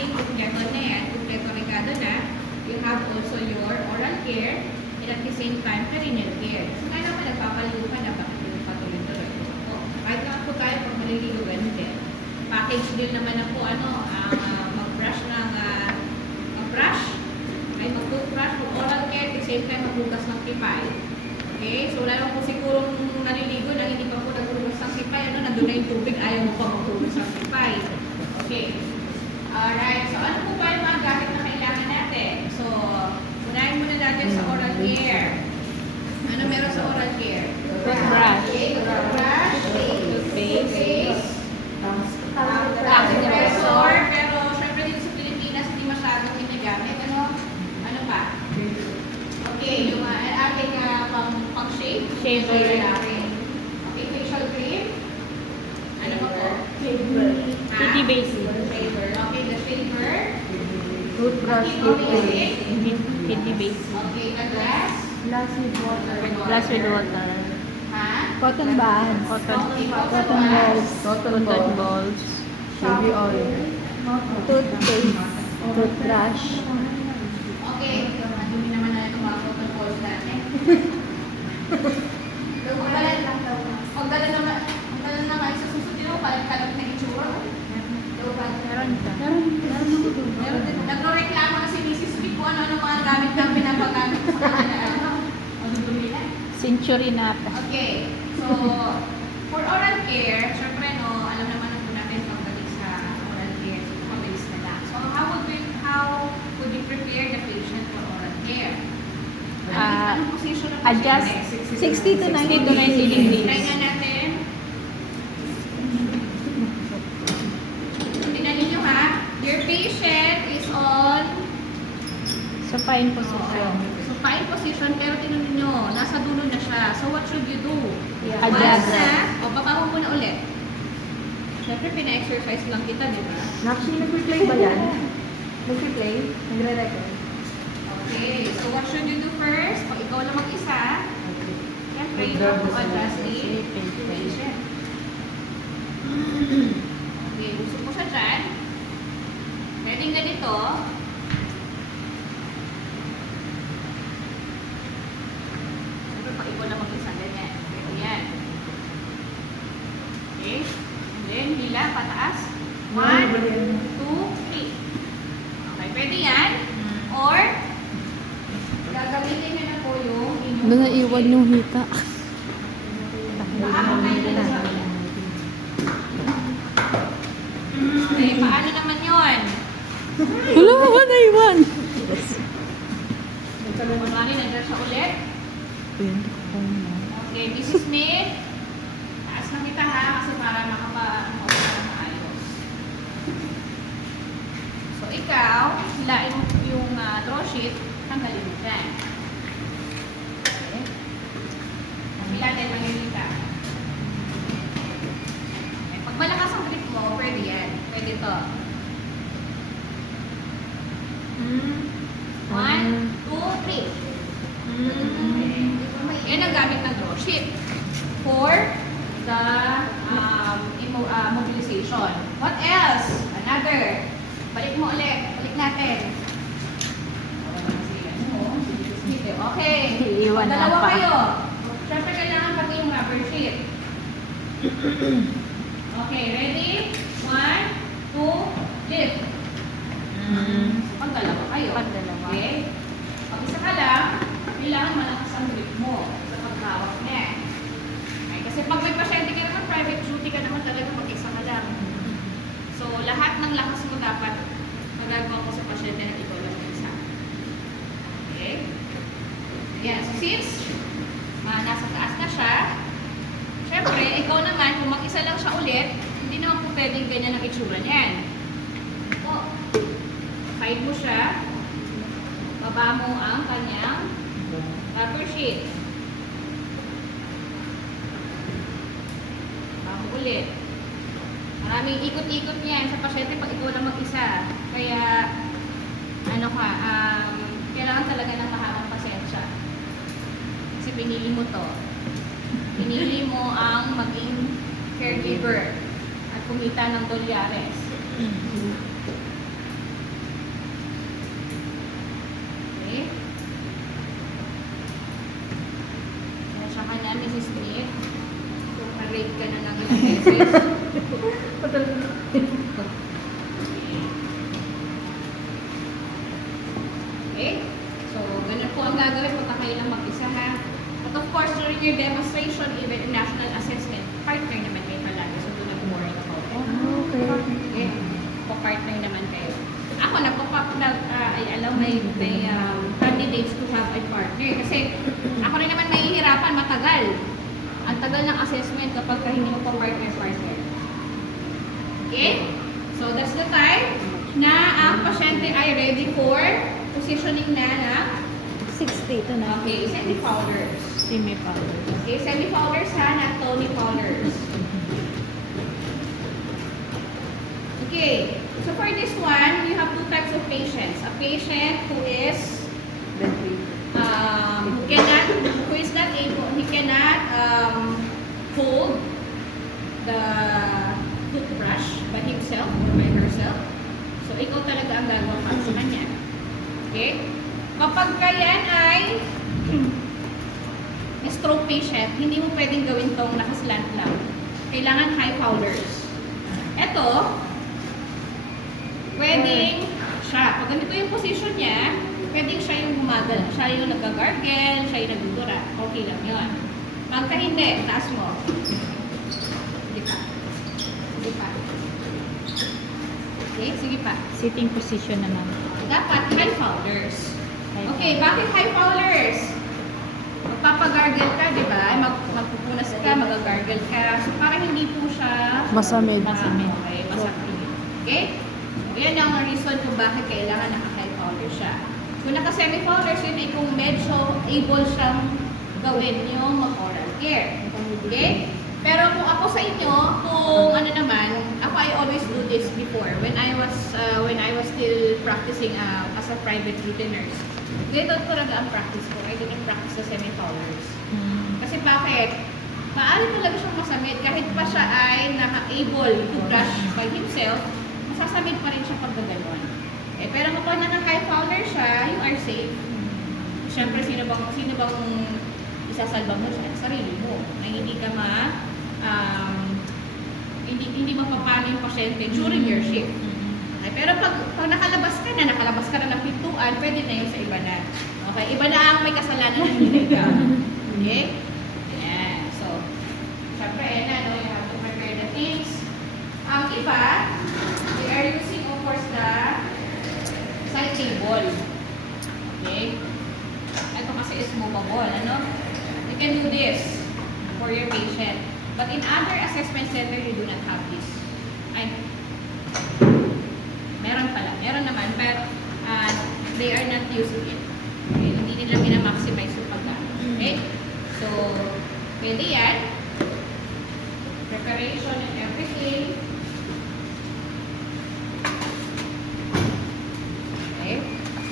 ating kumpleto na yan, kumpleto regado na. You have also your oral care and at the same time, perineal care. So, kaya naman nagpapaligo ka na, bakit yung patuloy-tuloy? So, kahit naman po tayo pag maliligo, ganun din. Package deal naman na po, mag-brush mag-brush, ay mag-toothbrush, mag-oral care, at the same time, maghugas ng tipay. Okay? So, wala naman po sigurong naliligo na hindi pa po naghugas ng tipay, nandun na yung tubig, ayaw mo pa maghugas ng tipay. Okay. Alright. So, ano po ba yung mga gamit na kailangan natin? So, unahin muna natin sa oral care. Ano meron sa oral care? Toothbrush. Okay, toothbrush, toothpaste, compressor, pero syempre dito sa Pilipinas, hindi masyadong ginagamit. Ano pa? Okay, yung ating pang-shave. Shaver. Okay, facial cream. Ano pa po? Kitty basic. Shaver. Okay, the shaver. Toothbrush, toothpaste. Kitty basic. Okay, the glass. Glass with water. Glass with water. Ha? Cotton buds. Cotton Cotton balls. Cotton balls. Baby oil. Toothpaste. Toothbrush. Okay, madumi naman na itong mga cotton balls natin. Pagdala naman, sa susunod din ako, parang kalat na itsura. Meron ka. Meron din. Nagro-reklamo na si Mrs. Vic kung ano-ano mga gamit na pinapagamit sa kanila. Ano dumi na? Century na pa. Okay, so for oral care, syempre alam naman po natin pagdating sa oral care, so mabilis na lang. So how would you prepare the patient for oral care? Anong position ng adjust pasyente? 60 to 90 to 90 degrees. Try nga natin. Tingnan ninyo ha, your patient is on Sa fine position. so fine position, pero tingnan ninyo, nasa dulo na siya. So what should you do? Adjust. Once na, baba mo muna ulit. Siyempre, pina-exercise lang kita, di ba? Actually, nag-replay ba yan? Nag-replay? Nagre-record? Okay, so what should you do first? Pag ikaw lang mag-isa, siyempre, you have to adjust the patient. Okay, usok mo siya dyan. Pwedeng ganito. Siyempre, pag ikaw lang mag-isa, ganyan. Pwede yan. Okay, and then, hila, pataas. 1, 2, 3. Okay, pwede yan. Or, gagamitin nyo na po yung inyong Doon naiwan yung hita. paano kayo nila sa okay, paano naman yun? Wala ako naiwan. Kunwari, nandiyan siya ulit. Okay, Mrs. Smith, taas na kita ha, kasi para maayos. So, ikaw, hilain mo yung draw sheet, tanggalin mo dyan. Okay. Hilain mo yung hita. Okay. Pag malakas ang grip mo, pwede yan. Pwede to. 1, 2, 3. Yan ang gamit ng draw sheet for the mobilization. What else? Another. Balik mo ulit. Balik natin. Okay. Iiwan na Dalawa pa. kayo. Siyempre kailangan pati yung rubber sheet. Okay, ready? 1, 2, lift. Pag dalawa kayo. Pag dalawa. Okay? Pag isa ka lang, kailangan malakas ang grip mo sa paghawak niya. Okay? Kasi pag may pasyente ka naman, private duty ka naman talaga mag-isa ka lang. So, lahat ng lakas mo dapat magagawa mo sa pasyente na ikaw lang mag-isa. Okay? Ayan. So, since nasa taas na siya, syempre, ikaw naman, kung mag-isa lang siya ulit, hindi naman po pwedeng ganyan ang itsura niyan. So, hide mo siya, baba mo ang kanyang rubber sheet. Baba mo ulit. Maraming ikot-ikot niyan sa pasyente pag ikaw lang mag-isa. Kaya, kailangan talaga ng mahabang pasensya. Kasi pinili mo to. Pinili mo ang maging caregiver at kumita ng dolyares. your demonstration, even in national assessment, partner naman kayo palagi. So, do not worry about it. Okay. Okay? Pa-partner naman kayo. Ako, I allow my candidates to have a partner. Kasi ako rin naman mahihirapan, matagal. Ang tagal ng assessment kapag hindi mo pa-partner. Okay? So, that's the time na ang pasyente ay ready for positioning na 60 to na. okay, semi-folders. Semi-powder. Okay, semi-folders ha, not Tony folders. Okay, so for this one, you have two types of patients. A patient who is who is not able, he cannot hold the toothbrush by himself or by herself. So, ikaw talaga ang gagawa para sa kanya. Okay? Kapag kayan ay stroke patient, hindi mo pwedeng gawin tong nakaslant lang. Kailangan high folders. Ito, pwedeng siya. Pag ganito yung position niya, pwedeng siya yung gumagal. Siya yung nag-gargle, siya yung nagdudura. Okay lang yun. Pagka hindi, taas mo. Sige pa. Sige pa. Okay, sige pa. Sitting position naman. Dapat high folders. Okay, bakit high folders? Magpapagargle ka, di ba? Magpupunas ka, magagargle ka. So, parang hindi po siya Masamid. Okay, masakit. Okay? So, yan ang reason kung bakit kailangan naka-high folder siya. Kung naka-semi-folders, yun ay kung medyo able siyang gawin yung mag-oral care. Okay? Pero kung ako sa inyo, kung ano naman, ako I always do this before when I was still practicing as a private duty nurse. Ganito talaga ang practice ko. I didn't practice sa semi-folders. Kasi bakit? Maaari talaga siyang masamid. Kahit pa siya ay naka-able to brush by himself, masasamid pa rin siya pag gaganon. Eh, pero kapag naka-high folder siya, you are safe. Siyempre, sino bang isasalba mo siya? Sarili mo. Na hindi ka hindi mapapano yung pasyente during your shift. Okay, pero pag nakalabas ka na ng pintuan, pwede na yun sa iba na. Okay, iba na ang may kasalanan ng hindi ka. Okay? Ayan. So, syempre, ayan na, you have to prepare the things. Ang iba, they are using, of course, the side table. Okay? Ito kasi is movable, ano? You can do this for your patient. But in other assessment center, you do not have this. Meron naman, pero they are not using it. Okay? Hindi nila minamaximize yung paggamit. Okay? So, pwede yan. Preparation and everything. Okay?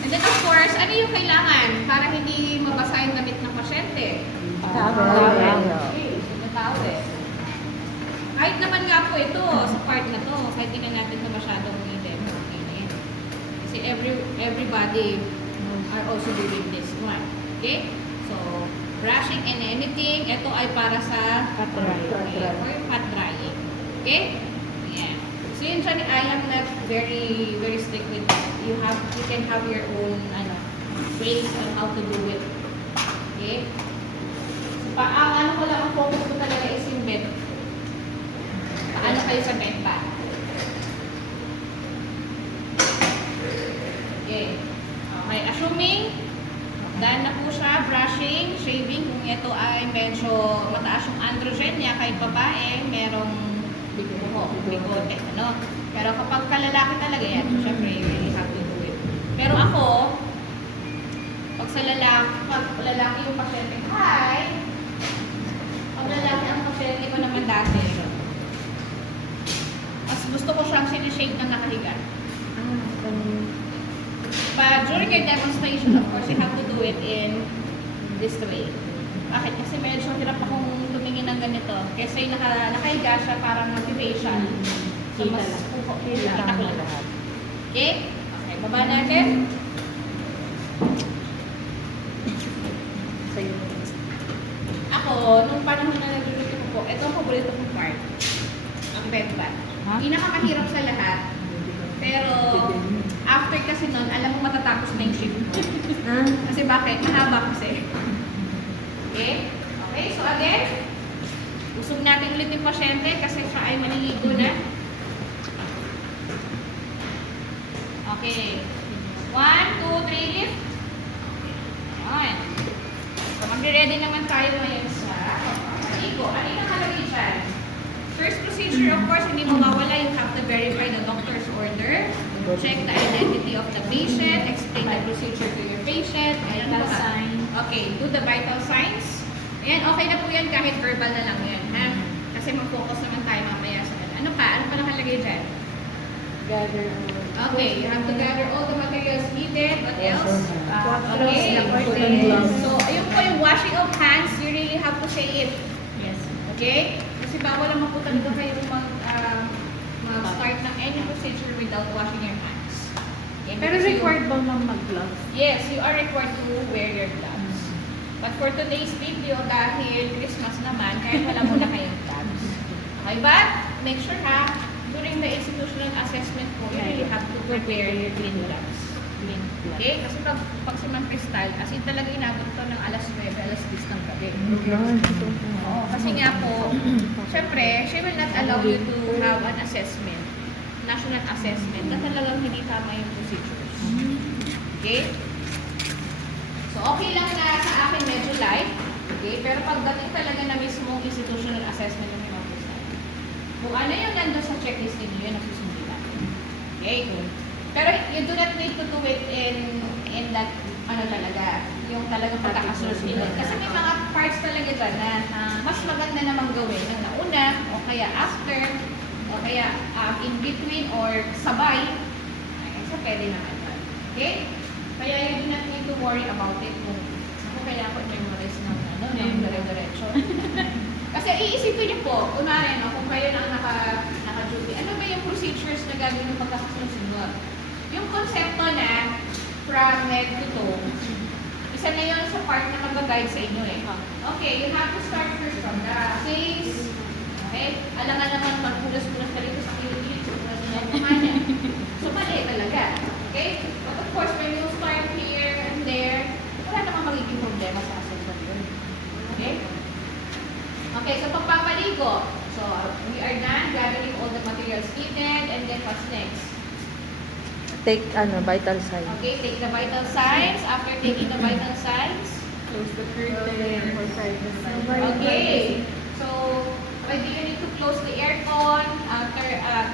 And then of course, ano yung kailangan para hindi mabasa yung damit ng pasyente? Towel. Okay, so the towel. Kahit naman nga po ito, sa part na to, kahit hindi na natin ito masyadong i-demo. Kasi everybody are also doing this one. Okay? So, brushing and anything, ito ay para sa Pat dry. Okay, for pat drying. Okay? Ayan. So, yun siya, I am not very, very strict with that. You can have your own, ways on how to do it. Okay? So, ang focus ko talaga is yung bed. Paano kayo sa bed pa? Okay. Okay, assuming done na po siya, brushing, shaving, kung ito ay medyo mataas yung androgen niya, kahit babae, merong bigote, ano? Pero kapag kalalaki talaga yan, syempre, you really have to do it. Pero ako, pag lalaki yung pasyente, pag lalaki ang pasyente ko naman dati, mas gusto ko siyang sinishave na nakahiga. But during your demonstration, of course, you have to do it in this way. Bakit? Kasi medyo hirap akong tumingin ng ganito. Kasi nakahiga siya parang motivation. So, mas kita ko lahat. Okay? Okay, baba natin. Ako, nung panahon na nagluluto ko po, ito ang paborito kong part. Ang bedpan. Pinakamahirap sa lahat. Pero, after kasi nun, alam mo matatapos na yung shift mo. Kasi bakit? Mahaba kasi. Okay? Okay, so natin ulit yung pasyente kasi siya ay maliligo na. Okay. 1, 2, 3, lift. Ayan. So, magre-ready naman tayo ngayon sa paligo. Ano yung nakalagay dyan? First procedure, of course, hindi mawawala. You have to verify the doctor's order. Check the identity of the patient. Explain the procedure to your patient. Ayan Vital pa. sign. Okay, do the vital signs. Ayan, okay na po yan kahit verbal na lang yan, ha? Kasi mag-focus naman tayo mamaya sa ano pa? Ano pa nakalagay dyan? Gather. Okay, you have to gather all the materials needed. What else? Okay. Okay. So, ayun po yung washing of hands. You really have to say it. Yes. Okay? Kasi bawal naman po talaga kayo mag-start ng any procedure without washing your hands. Okay? Pero Because required ba ma'am mag-gloves? Yes, you are required to wear your gloves. But for today's video, dahil Christmas naman, kahit wala muna kayong gloves. Okay, but make sure ha, during the institutional assessment po, you really have to prepare your clean gloves. Clean gloves. Okay? Kasi pag si Ma'am Crystal, as in talaga inabot to ng alas 9, alas 10 ng gabi. Oo, kasi nga po, syempre, she will not allow you to have an assessment, national assessment, na talagang hindi tama yung procedures. Okay? So, okay lang na sa akin medyo light. Okay? Pero pagdating talaga na mismo institutional assessment ng mga Crystal, kung ano yung nandun sa checklist ninyo, yun ang susundin natin. Okay? Pero you do not need to do it in that, ano talaga, yung talagang pagkakasunod. Kasi may mga parts talaga dyan na mas maganda namang gawin ng nauna, o kaya after, o kaya in between, or sabay. Ay, so pwede naman yun. Okay? Kaya you do not need to worry about it kung ako kaya ako memorize ng ng dire-diretso. Kasi iisipin niyo po, kunwari, no, kung kayo lang naka-duty, ano ba yung procedures na gagawin ng pagkakasunod? Yung konsepto na from head to toe, isa na yun sa part na mag-guide sa inyo eh. Okay, you have to start first from the face. Okay? Alangan naman magpulas-pulas ka dito sa kilid-kilid. So, mali talaga. Okay? But of course, when you start here and there, wala namang magiging problema sa assessment yun. Okay? Okay, so pagpapaligo. So, we are done gathering all the materials needed, and then what's next? Take vital sign. Okay, take the vital signs. After taking the vital signs, Close the curtain. okay. So, pwede you need to close the aircon,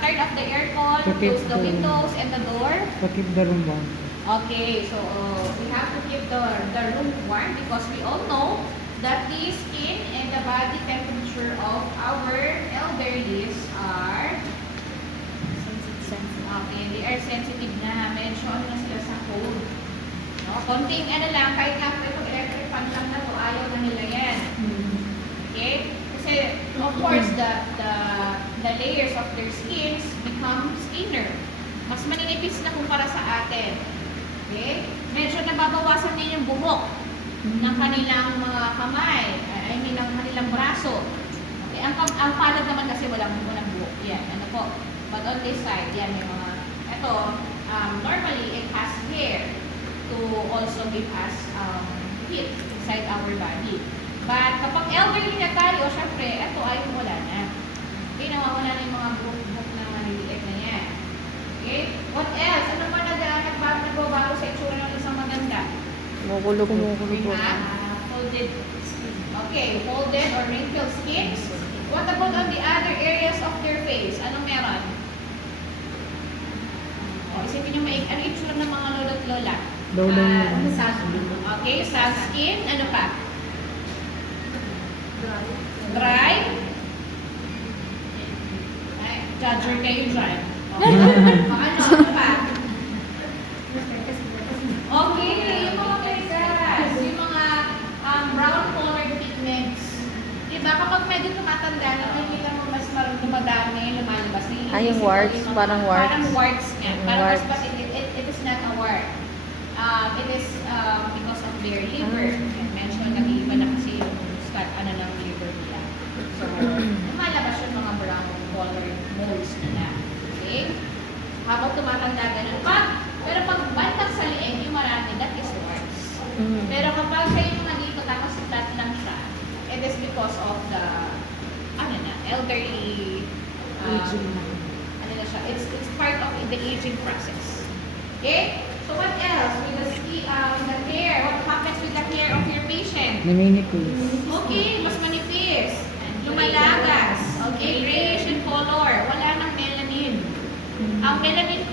turn off the aircon, close the windows and the door. To keep the room warm. Okay, so we have to keep the room warm because we all know that the skin and the body temperature of our elderlies are okay, they are sensitive na. Medyo ano na sila sa cold. No? Konting ano lang, kahit nga po itong electric fan lang na to, ayaw na nila yan. Okay? Kasi, of course, the layers of their skins become thinner. Mas maninipis na kumpara sa atin. Okay? Medyo nababawasan din yung buhok ng kanilang mga kamay, I mean, ng kanilang braso. Okay? Ang palad naman kasi walang buhok. Yan, ano po. But on this side, yan yung mga, ito, normally it has hair to also give us heat inside our body. But kapag elderly na tayo, syempre, ito ay wala na. Okay, nawawala na yung mga buhok na maliliit na yan. Okay? What else? Ano pa nagbabago sa itsura ng isang maganda? Kumukulo po. Folded. Okay, folded or wrinkled skins. What about on the other areas of their face? Anong meron? Isipin nyo ano itsura ng mga lolo't lola? Okay, soft skin. Ano pa? Dry. Ay, judger kayo dyan. Ano pa? Okay, yung mga pegas, yung mga brown colored pigments. Diba, kapag medyo tumatanda na, nakikita mo mas dumadami, lumalabas. Yung warts, parang warts. Parang warts nga. Parang Warts. but it is not a wart. It is because of their liver. Mention, nag-iiba na kasi yung ng liver nila. So, lumalabas yung mga brown colored moles nila. Okay? Habang tumatanda ganun. Pero pag bantang sa lieg, yung marami, that is warts. Pero kapag kayo mga dito, tapos flat lang siya, it is because of the, ano na, involuntary Aging na. ano na siya, it's part of the aging process. Okay? So what else? With the hair, what happens with the hair of your patient? Naninipis. Okay, mas manipis. Lumalagas. Okay, grayish in color. Wala nang melanin. Ang melanin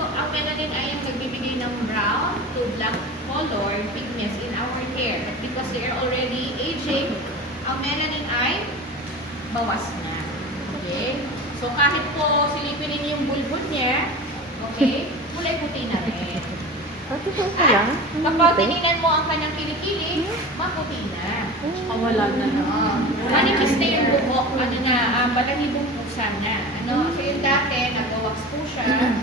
ay yung nagbibigay ng brown to black color pigments in our hair. But because they are already aging, ang melanin ay bawas na. Okay? So kahit po silipin niyo yung bulbul niya, okay, kulay puti na rin. Pati po pala. Kapag tinignan mo ang kanyang kilikili, maputi na. Wala na na. Manipis na yung buhok, balahibong pusa na. So yung dati, nag-wax po siya.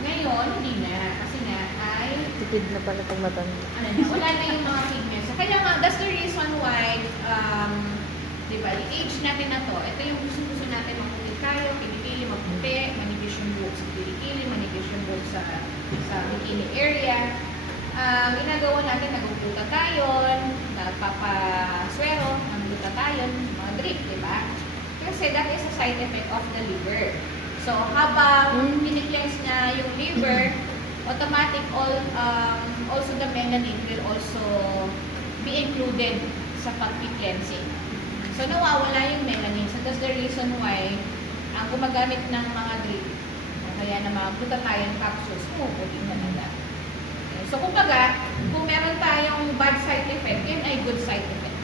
Ngayon, hindi na. Kasi na ay, Tipid na pala pag matanda. wala na yung mga pigments. So, kaya nga, that's the reason why, di ba, yung age natin na to, ito yung gusto natin maputi tayo, kilikili, maputi, manipis yung buhok sa kilikili, manipis yung buhok sa bikini area. Ginagawa natin, nagpuputa tayo, nagpapaswero, nagputa tayo, mga drip, di ba? Kasi that is a side effect of the liver. So, habang pinikleanse na yung liver, automatic also the melanin will also be included sa pag-cleansing. So, nawawala yung melanin. So, that's the reason why ang gumagamit ng mga drip, o kaya na mga glutathione capsules, pumuputi talaga. Okay. So, kumbaga, kung meron tayong bad side effect, yun ay good side effect.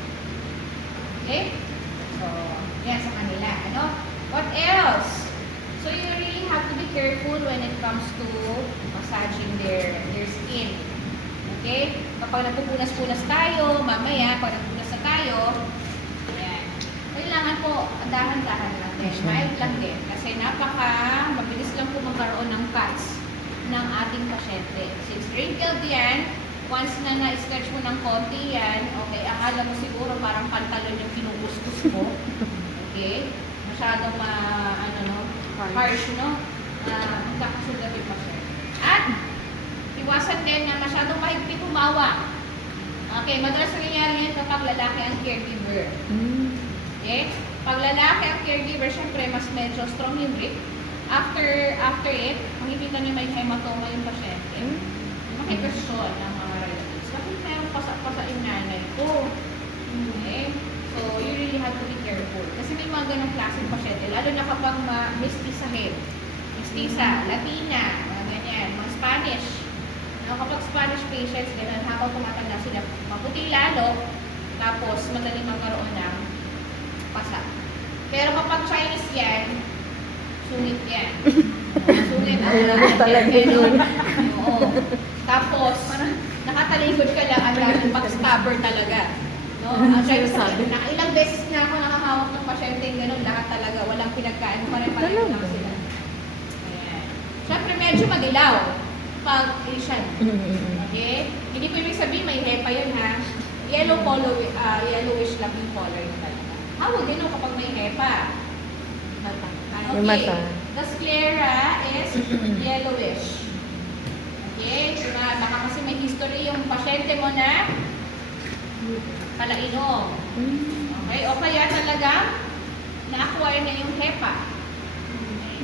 Okay? So, yan sa kanila. Ano? What else? So, you really have to be careful when it comes to massaging their skin. Okay? Kapag nagpupunas-punas tayo, mamaya, pag nagpunas na tayo, ayan. Kailangan po, dahan-dahan lang din. Mild lang din. Kasi mabilis lang po magkaroon ng cuts ng ating pasyente. Since wrinkled yan, once na na-stretch mo ng konti yan, okay, akala mo siguro parang pantalon yung kinubuskus mo. Okay? Masyadong harsh, no? Magkakasugat yung pasyente. At, iwasan din na masyadong mahigpit humawa. Okay, madalas nangyayari yan kapag lalaki ang caregiver. Okay? Pag lalaki ang caregiver, syempre mas medyo strong yung grip. After it, makikita niyo may hematoma yung pasyente. Makikasyon ng mga relatives. Bakit mayroong pasa-pasa yung nanay ko? Okay? So, you really have to be careful. Kasi may mga ganong klaseng pasyente, lalo na kapag mestiza head. Mestiza, Latina, mga ganyan, mga Spanish. Kapag Spanish patients, ganun, habang tumatanda sila, maputi lalo, tapos madaling magkaroon ng pasa. Pero kapag Chinese yan, sungit yan. Sungit ang Talaga yun. Oo. Tapos, nakatalikod ka lang, ang daming backstabber talaga. No? Ang Chinese, ilang beses na ako nakahawak ng pasyente, ganun, lahat talaga, walang pinagkaan, pare-pareho lang sila. Ayan. Siyempre, medyo madilaw pag Asian. Okay? Hindi ko ibig sabihin, may hepa yun ha. Yellowish lang yung color yung talaga. How din kapag may hepa? Yung mata. The sclera is yellowish. Okay? So, baka kasi may history yung pasyente mo na palainom. Okay? O kaya talaga na-acquire na yung hepa. Okay?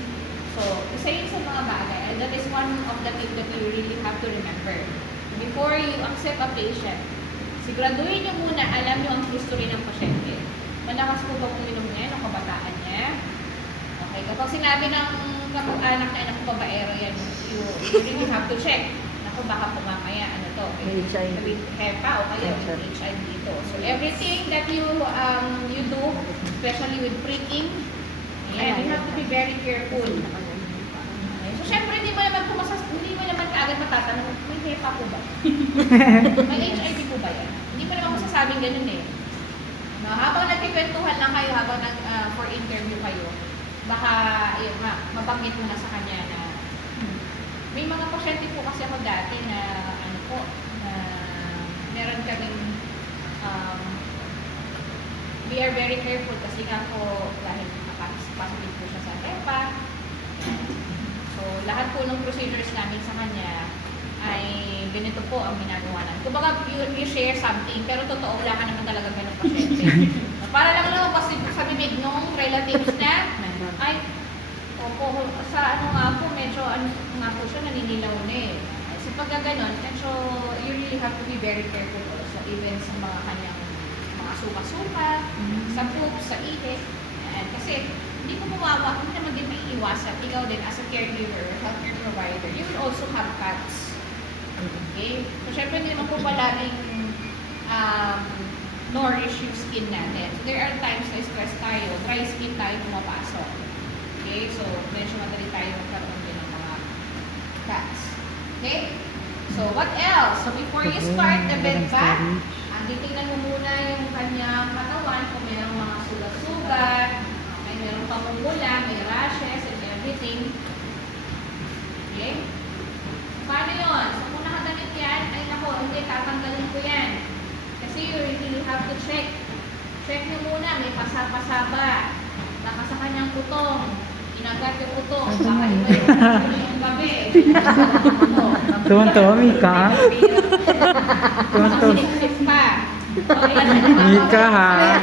So, isa yun sa mga bagay. And that is one of the things that you really have to remember. Before you accept a patient, siguraduhin nyo muna, alam nyo ang history ng pasyente. Malakas po ba uminom niya, ng kabataan niya? Okay, kapag sinabi ng kamag-anak na anak ko babaero yan, you really have to check. Naku, baka po mamaya, May HIV. With HEPA o kaya with HIV dito. So, everything that you do, especially with pricking, you have to be very careful. Okay. So, syempre, hindi mo naman kaagad matatanong, may HEPA po ba? May HIV po ba yan? Hindi mo naman masasabing ganun eh. No, habang nagkikwentuhan lang kayo, habang for interview kayo, baka mabanggit mo na sa kanya na may mga pasyente po kasi ako dati na meron kaming we are very careful kasi nga po dahil positive po siya sa HEPA. So, lahat po ng procedures namin sa kanya ay ganito po ang ginagawa namin. Kumbaga, you share something, pero totoo, wala ka naman talaga ganun pasyente. Para lang lumabas sa bibig nung relatives na Ay, opo, sa ano nga po, medyo ano nga po siya, naninilaw na eh. So pagka ganon, medyo you really have to be very careful also, even sa mga kanyang mga suka-suka, sa poop, sa ihi. And kasi hindi ko mawawa, hindi naman din may iwasan. Ikaw din as a caregiver, healthcare provider, you will also have cats. Okay? So syempre hindi naman po palaging nourish yung skin natin. So there are times na stress tayo, dry skin tayo pumapasok. Okay? So medyo madali tayo magkaroon din ng mga cats. Okay? So what else? So before you start the bed bath, titingnan mo muna yung kanyang katawan kung mayroong mga sugat-sugat, may mayroong pamumula, may rashes, and everything. Okay? Paano yun? So kung nakadamit yan, ay nako, hindi, tatanggalin ko yan. Kasi you really have to check. Check nyo muna, may pasa-pasa ba? Baka sa kanyang putong, inagat yung putong, baka iba yung gabi. Tuwan-tuwa, Mika. Tuwan-tuwa. Sinisip pa. Mika, ha?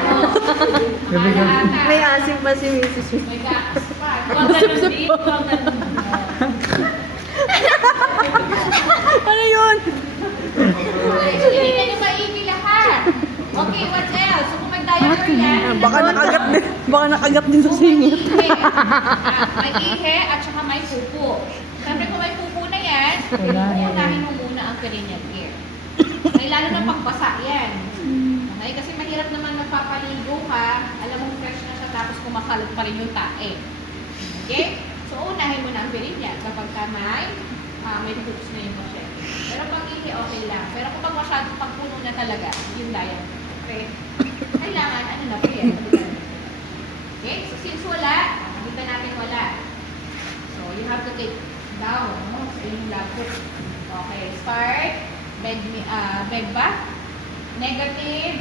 May asim pa si Mrs. Smith. May gaas pa. Huwag ganun din. Huwag ganun. Ano yun? So, hindi nyo maigi lahat. Okay, what else? So, kung may diaper yan, Baka nakagat din sa singit. may ihe at saka may pupo. Siyempre kung may pupo na yan, unahin mo muna ang perennial care. May lalo na pagbasa yan. Okay? Kasi mahirap naman magpapaligo ka, alam mo fresh na siya tapos kumakalot pa rin yung tae. Okay? So unahin mo na ang perennial kapag ka may poops na yung masyete. Pero pag ihe, okay lang. Pero kapag masyadong pagpuno na talaga, yung diet, okay? Kailangan, ano na po yan? Okay? So since wala, nakita natin wala. So you have to take down, no? So yung laptop. Okay, start. Bed bath. Negative.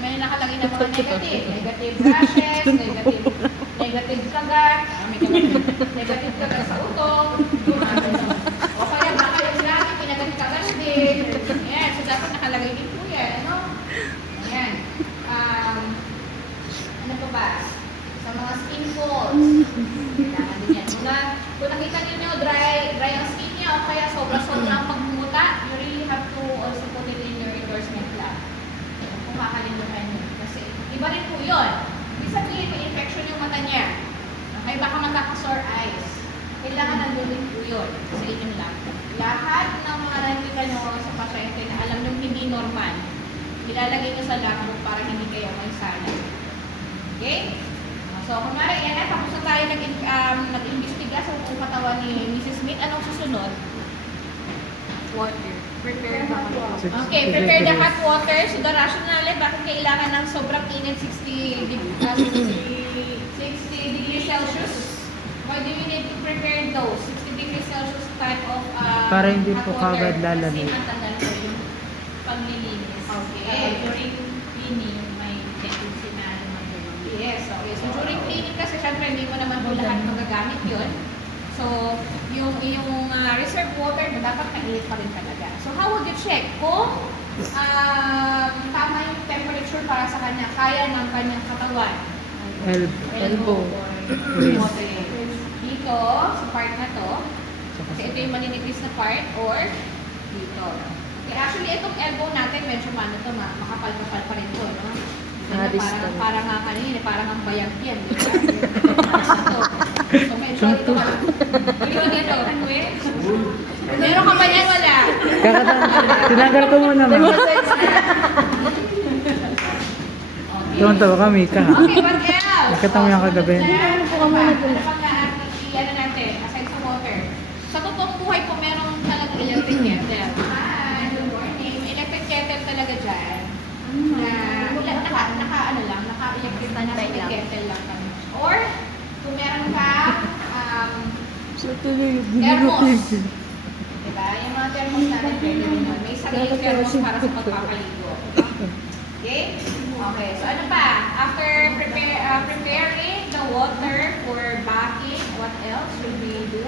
May nakalagay na mga negative. Negative rashes, negative kagat, negative kagat sa utok. O kaya baka yung laki, kinagat kagat din. Ayan, so dapat nakalagay din po yan. Ano? Ayan. Ano pa ba? Sa mga skin folds. Kailangan din yan. Kung nakita niyo dry ang skin niya o kaya sobra-sobra ang pagmumuta, you really have to also put it in your endorsement lab. Kung kakalimutan niyo. Kasi iba rin po yun. Ibig sabihin, may infection yung mata niya. Okay, baka magkaka-sore eyes. Kailangan nandun din po yun sa inyong lab. Lahat ng mga nakikita nyo sa pasyente na alam nyo hindi normal, ilalagay nyo sa lab book para hindi kayo may sana. Okay? So, kunwari, yan na, tapos na tayo nag-imbestiga sa buong katawan ni Mrs. Smith. Anong susunod? Water. Prepare the hot water. Okay, prepare the hot water. So, the rationale, bakit kailangan ng sobrang init 60 degrees Celsius? Why do you need to prepare those 60 degrees Celsius type of Para hindi hot po water? kagad lalamig. Kasi matagal po yung paglilinis. Okay. During cleaning, may tendency na Yes, okay. So during cleaning kasi syempre hindi mo naman po lahat magagamit yun. So yung reserve water mo dapat mainit pa rin talaga. So how would you check kung tama yung temperature para sa kanya, kaya ng kanyang katawan? Elbow. Okay. Dito, sa part na to, kasi ito yung maninipis na part, or dito. Okay, actually, itong elbow natin, medyo makapal-kapal pa rin po, no? Parang nga kanina, parang ang bayag yan. So, medyo ito ka. Ito, meron ka ba yan? Wala. Tinagal ko muna, ma'am. Tuwan-tuwa ka, Mika. Okay, what else? Nakita mo yung kagabi. Ano pang natin, aside sa water? Sa totoong buhay po, meron talaga electric kettle. Hi, good morning. Electric kettle talaga dyan. Naka-electric kettle lang kami. Or, kung meron ka, thermos. Diba? Yung mga thermos natin, pwede rin yun. May sariling thermos para sa pagpapaligo. Okay? Okay, so ano pa? After preparing the water for bathing, what else should we do?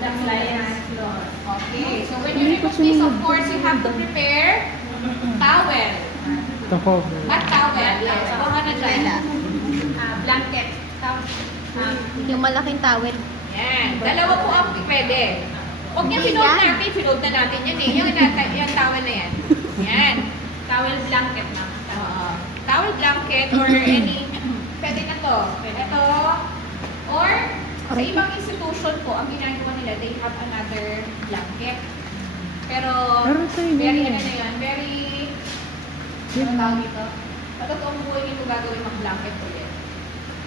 The appliance cloth. Okay, so when you remove this, of course, you have to prepare towel. Ito ko. Not towel, yes. Buka na dyan. Blanket. Yung malaking towel. Yan. Dalawa po ang pwede. Huwag niya Hindi pinod yan. natin. Pinod na natin yan eh. Yung towel na yan. Yan. Towel blanket, ma'am. Oo. Towel blanket or any. Pwede na to. Ito. Or sa ibang institution po, ang ginagawa nila, they have another blanket. Pero, Pero ito yun very yun. ano na yun, very, ano tawag dito? Patotoong buhay nito gagawin mag-blanket ulit.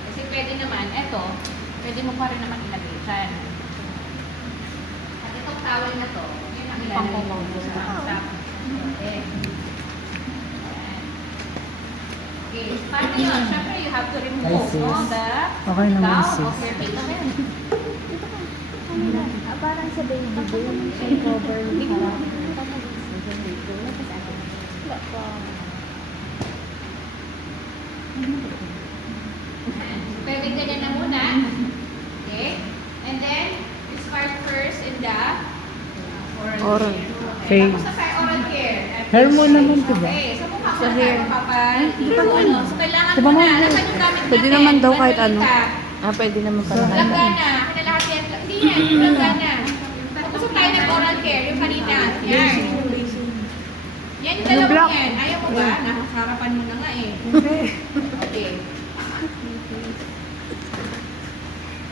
Kasi pwede naman, eto, pwede mo pa rin naman ilagay dyan. At itong towel na to, yun ang ilalagay mo sa top. Okay. Ayan. Okay, paano yun? Siyempre, you have to remove Ay, sis. no, the Okay naman, gown sis. of your face. Parang sa baby boy. May cover. Pwede ganyan na muna. Okay? And then, you start first in the Oral. Okay. Face. Tapos na tayo oral care. Hair mo naman, diba? Okay. Sa mukha Sa muna hair. tayo papapal. So, kailangan Diba, muna. ma'am? Laban yung gamit Pwede natin. naman daw kahit ano. Bandolita. Pwede naman pala. Langgana. Ano lahat yan? Hindi yan. Yung langgana. Tapos tayo nag-oral care. Yung kanina. Yan. Yan yung Yung black. dalawang yan. Ayaw mo ba? Nakasarapan mo na nga eh. Okay.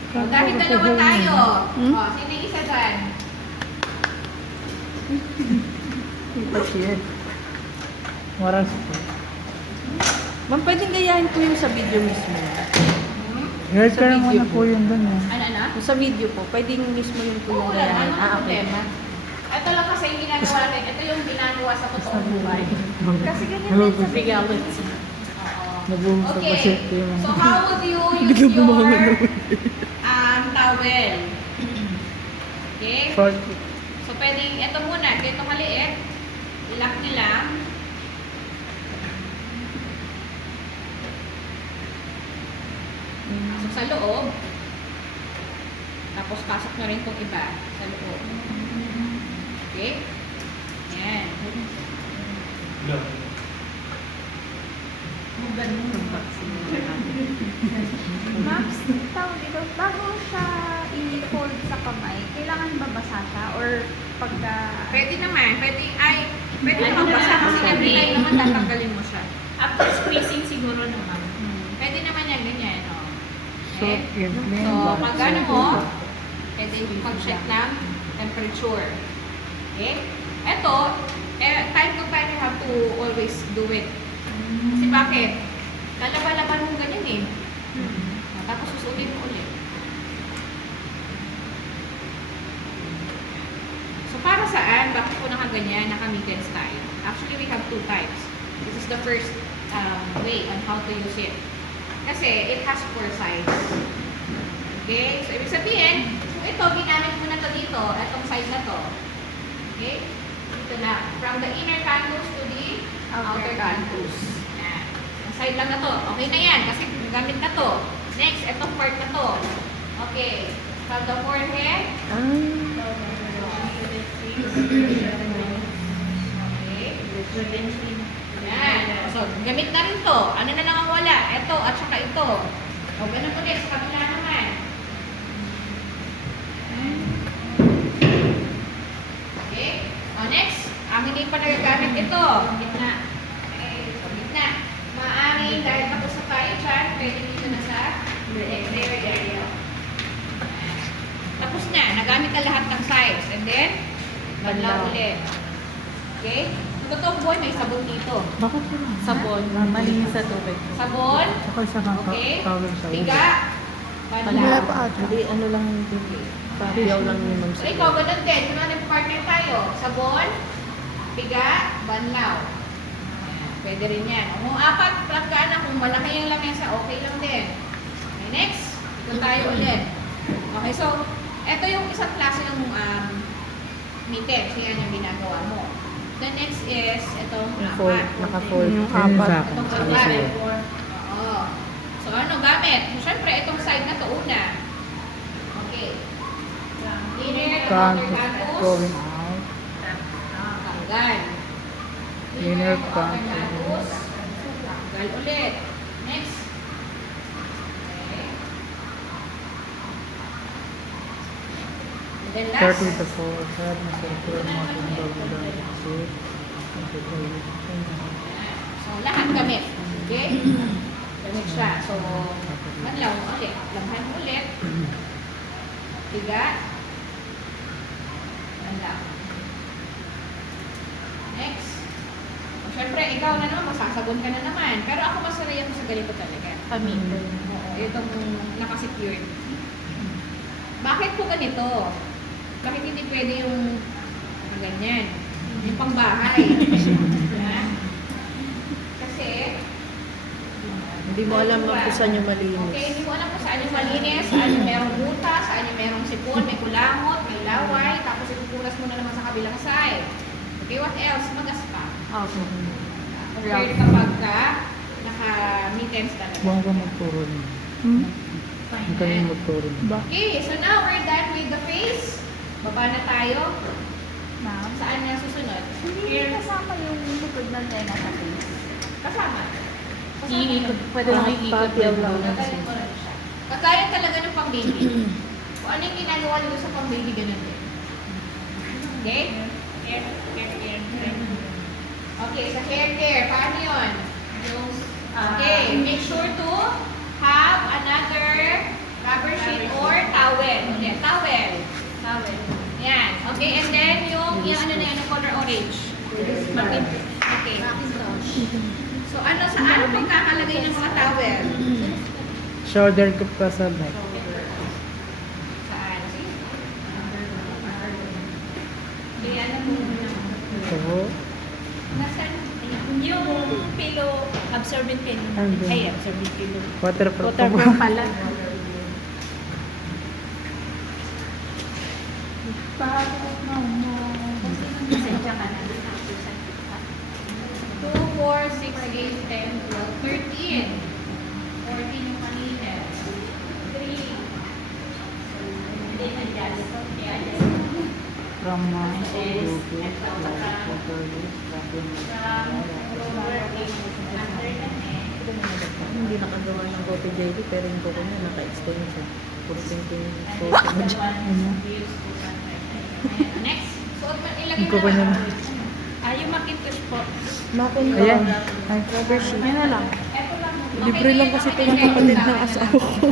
O, dahil dalawa tayo. Hmm? O, sino yung isa dyan? Waras. Ma'am, pwedeng gayahin po yung sa video mismo. Hmm? Hair Sa care video muna po. po yun dun eh. Ano? Yung sa video po, pwedeng mismo yung po yung Oo, gayahin. ano ang Okay. problema? Ito lang kasi yung ginagawa natin. Ito yung ginagawa sa totoong buhay. Kasi ganyan din sa Reality. Oo. Nabuhos sa Okay. pasyente yung... So how would you use your towel? Okay? Short. So pwedeng ito muna, ito maliit. Ilak nila. Pasok sa loob. Tapos pasok na rin itong iba sa loob. Okay? Yan. Max, tawag dito, bago siya i-fold sa kamay, kailangan babasa siya or pagka... Pwede naman. Pwede Ano naman basa na, kasi every time naman tatanggalin mo siya. After squeezing siguro naman. Pwede naman yan, ganyan. Oh. So, Okay? yun. So, pag ano mo, pwede mag-check ng temperature. Okay? Ito, time to time you have to always do it. Kasi bakit? Lalaban-laban mo ganyan eh. Tapos susutin mo ulit. So, para saan? Bakit po nakaganyan? Naka-mittens tayo? Actually, we have two types. This is the first way on how to use it. Kasi, it has 4 sides. Okay? So, ibig sabihin, kung ito, ginamit mo na to dito, itong side na to. Okay? Ito na. From the inner canthus to the outer canthus. Yan. Ang side lang na to. Okay na yan, kasi gamit na to. Next, itong part na to. Okay. From the forehead. Okay. Yan. So, gamit na rin to. Ano na lang ang wala? Ito at saka ito. O, ganun ulit sa kabila naman. Okay. O, next. Ang hindi pa nagagamit ito. Gitna. Okay. So, gitna. Maaaring dahil tapos na tayo dyan, pwede dito na sa rear area. Tapos na. Nagamit na lahat ng sides. And then, banlaw ulit. Okay? Totoong buhay, may sabon dito. Bakit yun? Sabon, malinis sa tubig. Sabon, Saka isa kang okay, tawag sa ulo. biga, Wala banlaw. pa ata. Hindi, ano lang yung tubig. Papiyaw lang yung ma'am So ikaw, ganun din. Kung ano partner tayo, sabon, biga, banlaw. Ayan, pwede rin yan. Kung 4, planggaan na, kung malaki yung lamesa, okay lang din. Okay, next, ito tayo ulit. Okay, so, ito yung isang klase ng mittens. Yan yung ginagawa mo. The next is, itong Fold, 4. naka-fold. Yun Yung sa apat. akin. Itong Sa apat. susunod. Oo. So, ano gamit? So, syempre, itong side na to una. Okay. Inner, outer Canthus canthus. going out. Tanggal. Inner outer canthus. canthus. Tanggal ulit. Next. Okay. then Start last, with the forehead, circular motion, double down, sit. so lahat gamit. Okay? Gamit siya. So, manlaw ulit. Lamhan ulit. Tiga. Manlaw. Next. O, syempre, ikaw na naman, masasagon ka na naman. Pero ako masaraya ko sa ganito talaga. Kami. Oo, itong nakasecure. Bakit po ganito? Bakit hindi pwede yung ganyan? Yung pangbahay. Diba? Kasi, Hindi mo alam kung saan yung okay, malinis. hindi mo alam kung saan yung malinis, saan yung merong butas, saan yung merong sipon, may kulangot, may laway, tapos ipupunas mo na naman sa kabilang side. Okay, what else? Magaspa. Okay. Compared kapag ka, naka-mittens talaga. Buwan ka magturo niyo. Ang kayo magturo niyo. Okay, so now we're done with the face. Baba na tayo. Ma'am, Saan na susunod? hindi kasama yung likod ng tenga sa face. Kasama. Iikot. Pwede lang iikot. Papiaw lang. Kagaya mo rin siya. Kagaya talaga ng pang-baby. Kung ano yung ginagawa nila sa pang-baby, ganun din. Okay? Okay, sa hair care, paano yun? Okay, make sure to have another rubber sheet or towel. Okay, towel. Towel. Yan. Okay, and then yung ano na yan, yung color orange. Okay. So ano, saan pagkakalagay ng mga towel? Shoulder ko pa sa neck. Saan? Kaya ano mo Ito. Nasaan? Yung pillow, absorbent pillow. Andun. Ay, absorbent pillow. Waterproof pa Waterproof ba? pala. Pasensya ka na. 2, 4, 6, 8, 10, 12, 13. 14 yung kanina. 3. From now, Hindi nakagawa ng copy jelly, pero yung coco niya naka-extension. Puro-pinting coco mo dyan. Next. So, ilagay Ang kuko niya na. Yung Macintosh po. Makin ko. Ayan. Ay, Rubber sheet. Ayun na lang. Eto lang. Libre lang kasi ito ng kapatid ng asawa ko.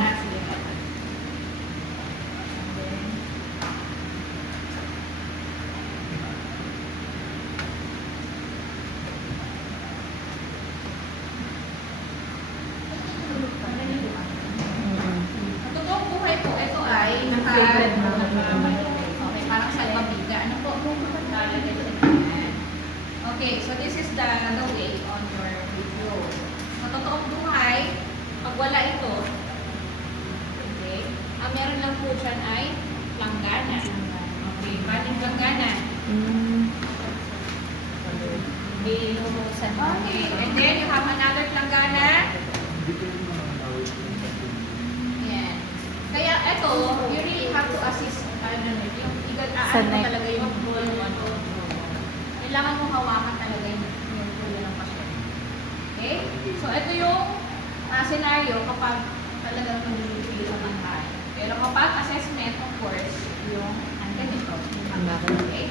Sa totoong buhay po, ito ay okay, parang salbabida. Ano po? Okay, so this is the way on your video. Sa totoong buhay, pag wala ito, okay, ang meron lang po dyan ay langgana. Okay, baling langgana. Okay, and then you have another langgana. Yan. Kaya ito, you really have to assist, yung Sa neck. talaga yung ano. Kailangan mo hawakan talaga yung pulo ng pasyente. Okay? So, ito yung scenario kapag talagang nagpipili sa bahay. Pero kapag assessment, of course, yung ganito. Okay?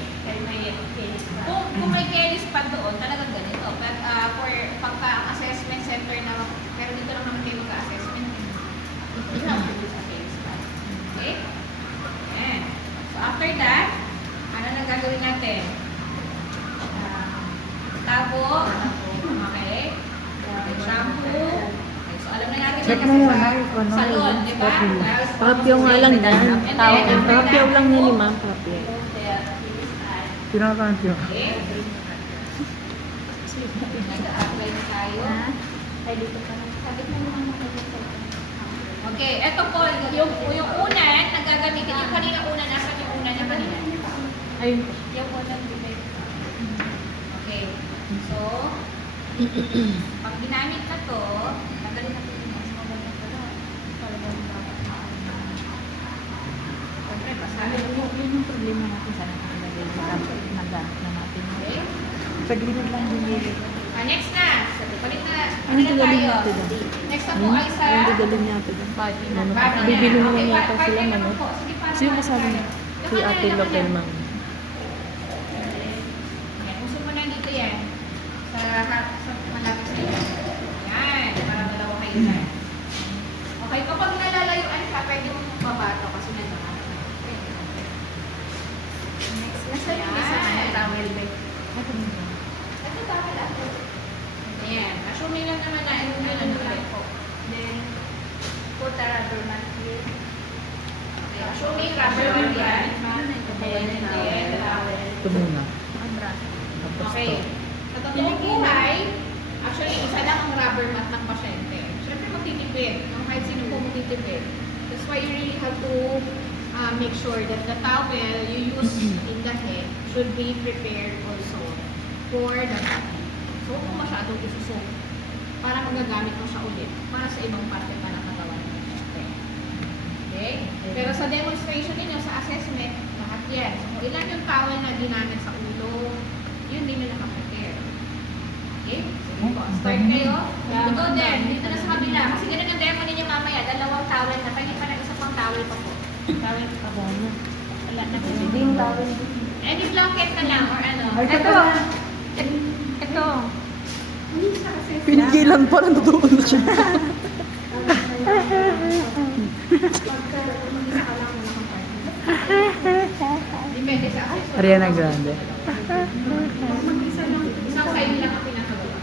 Kung may carries pa doon, talagang ganito. But for pagka-assessment center na, pero dito lang naman kayo magka-assessment. You have to use a carries pad. Okay? Ayan. So after that, ano na gagawin natin? Tabo. Okay? Shampoo. Okay, so alam na natin Check kasi mo yun, sa ay, ano, salon, di ba? Papiaw nga lang yan. Tawag. Papiaw lang yan ni ma'am, papiaw. pinakakant yun. Okay? Nag-apply na tayo. Ay, dito ka na. Sabi mo naman ako. Okay, eto po, yung unan, nagagamitin yung kanina unan, nasan yung unan niya kanina? Ayun. Yung unan, bibig. Okay, so, pag ginamit na to, tanggalin natin yung mas maganda pa doon. Talagang dapat maano. Siyempre, basahin mo. Yun yung problema natin sa nakalagay. Nagamit na natin. Okay? Sa gilid lang din yun. Next na. Balik na. Ano Ano na dadalhin tayo? natin doon? Next na po ay sa... Ang dadalhin niya ito doon. Body na. Ano, Body na. bibili mo Okay, lang yata part sila, na ano? po. Sige, para Sino na masabi tayo. niya? Si Ate Local, ma'am. Yan, usap mo na dito yan. Sa malapit sa iyo. Yan, para dalawa kayo na. Okay, kapag nalalayuan ka, pwede mong babato kasi nandiyan. Next, nasa yung isa na towel bag. Ito tawag ako. Ayan, assume lang naman na yung ano po. Then, put a rubber mat here. Okay, assume rubber mat yan. Then, Ito muna. Ang braso. Tapos okay. to. Sa totoong buhay, actually, isa lang ang rubber mat ng pasyente. Siyempre, magtitipid. Kahit sino po magtitipid. That's why you really have to make sure that the towel you use in the head should be prepared also for the body. So, kung masyadong isusok, para magagamit mo siya ulit para sa ibang parte pa ng katawan ng pasyente. Okay? Pero sa demonstration ninyo, sa assessment, lahat yan. So, kung ilan yung towel na ginamit sa ulo, yun din yung nakaprepare. Okay? Sige po. Start kayo. Ikaw din. Dito na sa kabila. Kasi ganun ang demo ninyo mamaya. Dalawang towel na. Pwede pa ng isa pang towel pa po. Tawag pa ba? Wala na po. Hindi yung tawag. Any blanket na lang or ano. Ito. Pinigilan pa lang doon siya. Depende sa accessory. Ariana Grande. Isang side lang ang pinakagawa.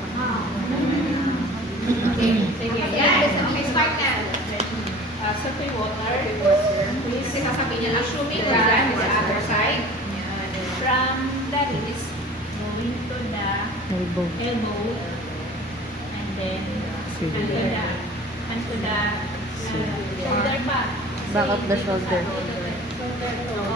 Okay. Sige. Yes. Okay, start na. Sa water. Kasi sasabihin niya, assuming that is the other side. From the wrist, going to the Elbow. elbow, and then Sige. onto the shoulder pa. Back of the shoulder.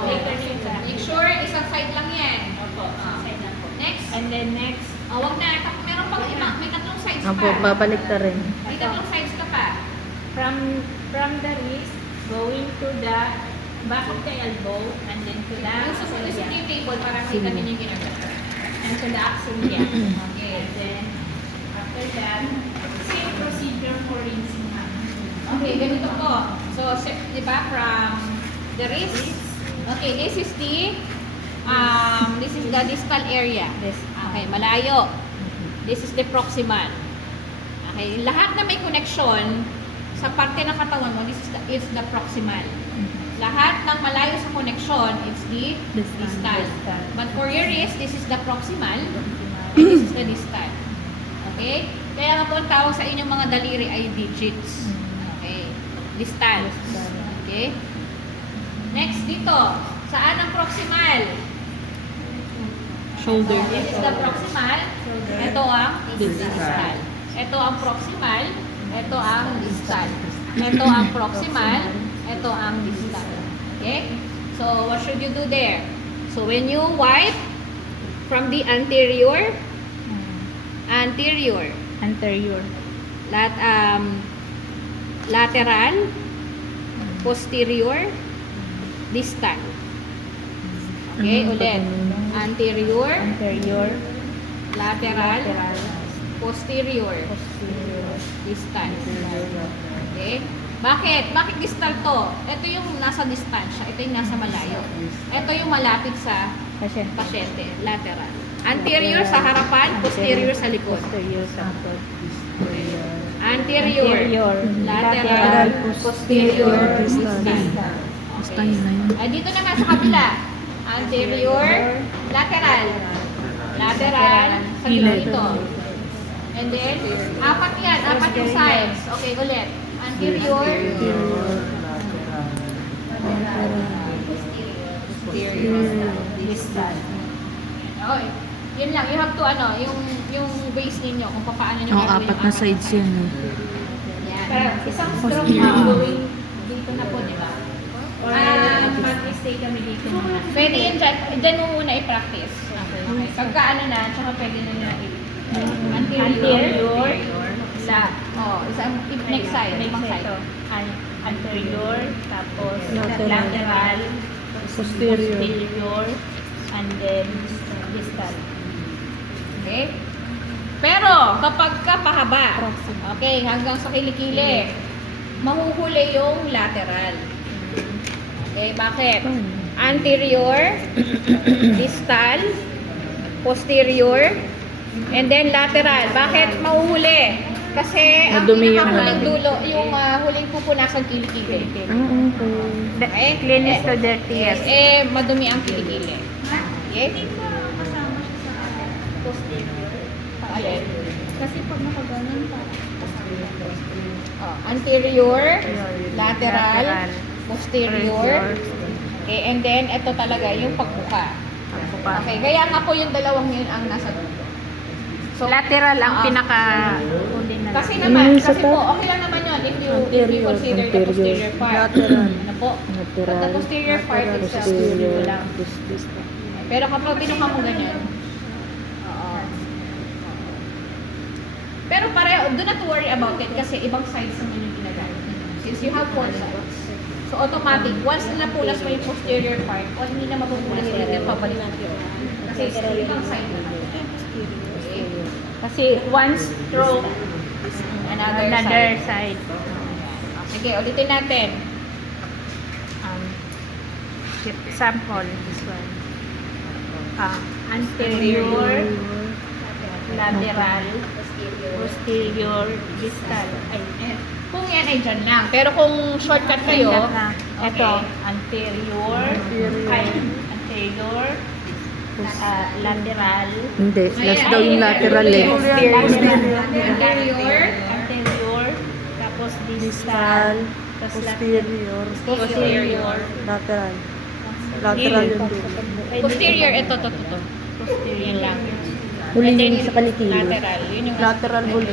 Later yun sa. Make sure isang side lang yan. Opo, side lang po. Next. And then next, Wag na. Meron pang iba. May tatlong sides pa. Opo, babalik ta rin. May tatlong sides ka pa. from the wrist, going to the back of the elbow, and then to the Yung susunod axilla. yung table para kita ninyo yung ginagawa. And to the axilla. Okay. And then, after that, same procedure for rinsing ma'am. Okay, ganito po. So, di ba, from the wrist. Okay, this is the distal area. Okay, malayo. This is the proximal. Okay, lahat na may connection sa parte ng katawan mo, this is the proximal. Lahat ng malayo sa connection, it's the distal. But for your wrist, this is the proximal. This is the distal. Okay? Kaya nga po ang tawag sa inyong mga daliri ay digits. Okay. Distal. Okay? Next dito. Saan ang proximal? Shoulder. This is the proximal. Ito ang distal. Ito ang proximal. Ito ang distal. Ito ang proximal. Ito ang distal. Okay? So, what should you do there? So, when you wipe from the anterior, Anterior. lateral, posterior, distal. Okay, ulit. Anterior, lateral, posterior, distal. Okay? Bakit? Bakit distal to? Ito yung nasa distansya. Ito yung nasa malayo. Ito yung malapit sa pasyente. Lateral. Anterior sa harapan, posterior sa likod. Anterior, lateral, posterior, distal. Basta yun na yun. Dito naman sa kabila. Anterior, lateral. Lateral, sa dito. And then, apat yan. Apat yung sides. Okay, ulit. Anterior, distal. Okay. Yun lang. You have to, yung base ninyo, kung paano nyo Ang apat na sides yan eh. Yan. Pero isang stroke na going dito na po, di ba? Or mag-stay kami dito muna. Pwede yun dyan. Dyan mo muna i-practice. Okay. Pagka na, tsaka pwede na nyo Anterior. Isang next side. Next Ibang side. side. Anterior, tapos Lateral. lateral, posterior, and then distal. Okay? Pero, kapag ka pahaba, okay, hanggang sa kilikili, mahuhuli yung lateral. Okay, bakit? anterior, distal, posterior, and then lateral. Bakit mauhuli? Kasi ang Madumi yung pinakahuling natin. dulo, yung huling pupunasan kilikili. Okay. Cleanest to dirtiest. Madumi ang kilikili. Okay? Kasama siya sa posterior. Alin? Kasi pag nakaganon pa, kasama. Anterior, lateral, posterior. Okay, and then ito talaga yung pagbuka. Okay, kaya nga po yung dalawang yun ang nasa dulo. So, Lateral ang ah, pinaka huli na kasi lang. naman, Isa kasi pa? po, okay lang naman yun if you Anterior, consider the anterior. posterior part. Lateral. Ano po? Natural. But the posterior part itself, Posterior. dito lang. Pero kapag binuka mo ganyan, pero pareho, do not worry about it kasi ibang sides naman yung ginagamit. Since you have four sides. So automatic, once na napulas mo yung posterior part, o hindi na mapupulas ulit yung pabalik natin. Kasi ibang side naman. Okay. Kasi one stroke, another side. Sige, ulitin natin. Sample, this one. Anterior, lateral, posterior, distal. Ay, Kung yan ay dyan lang. Pero kung shortcut kayo, ito, anterior, anterior, lateral, Hindi. Last daw yung lateral eh. anterior, anterior, tapos distal, Distal, tapos posterior, posterior, lateral. Lateral yung dulo. posterior, ito. posterior. Yan lang. Huli And then, yung sa kalikili. Lateral. Yun yung Lateral huli.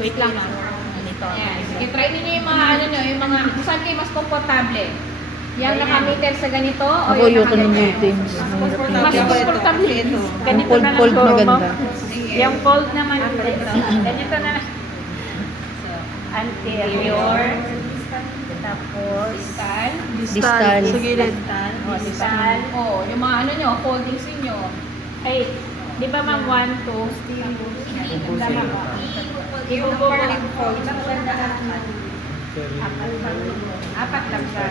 Wait lang Ganito. Ayan. Sige, try ninyo yung mga yung mga, kung saan kayo mas komportable. Yung nakameter sa ganito, o Ako yung yung nakameter. meetings. Mas komportable ito. Ganito Fold, na lang fold turo mo. maganda. Yung fold naman dito. Ganito na lang. Anterior. Tapos. Distal. Distal. Sa gilid. Distal. Oh, yung mga foldings ninyo. Ay, di ba ma'am 1, 2? Tama ba? Ibubuo. Apat lang siya.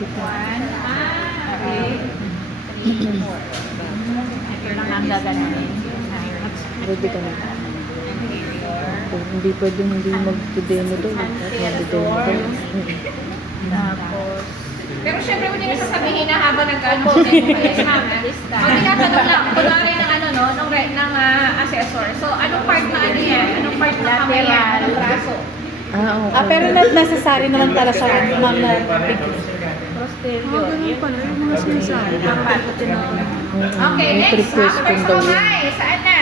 1, okay. 3, 4. Ito lang ang gaganahin. Ready ka na. Kung hindi pwedeng hindi mag-demo daw. Mag-demo daw. Tapos, Pero syempre, hindi na sasabihin na habang nag-ano kayo sa amin. Pag tinatanong lang, kunwari ng ng assessor. So, anong part na yan? Anong part na kamay yan? Anong braso? Okay. pero necessary naman para sa ma'am na posterior. pala yung mga sinasabi. Okay, next. After sa kamay, saan na?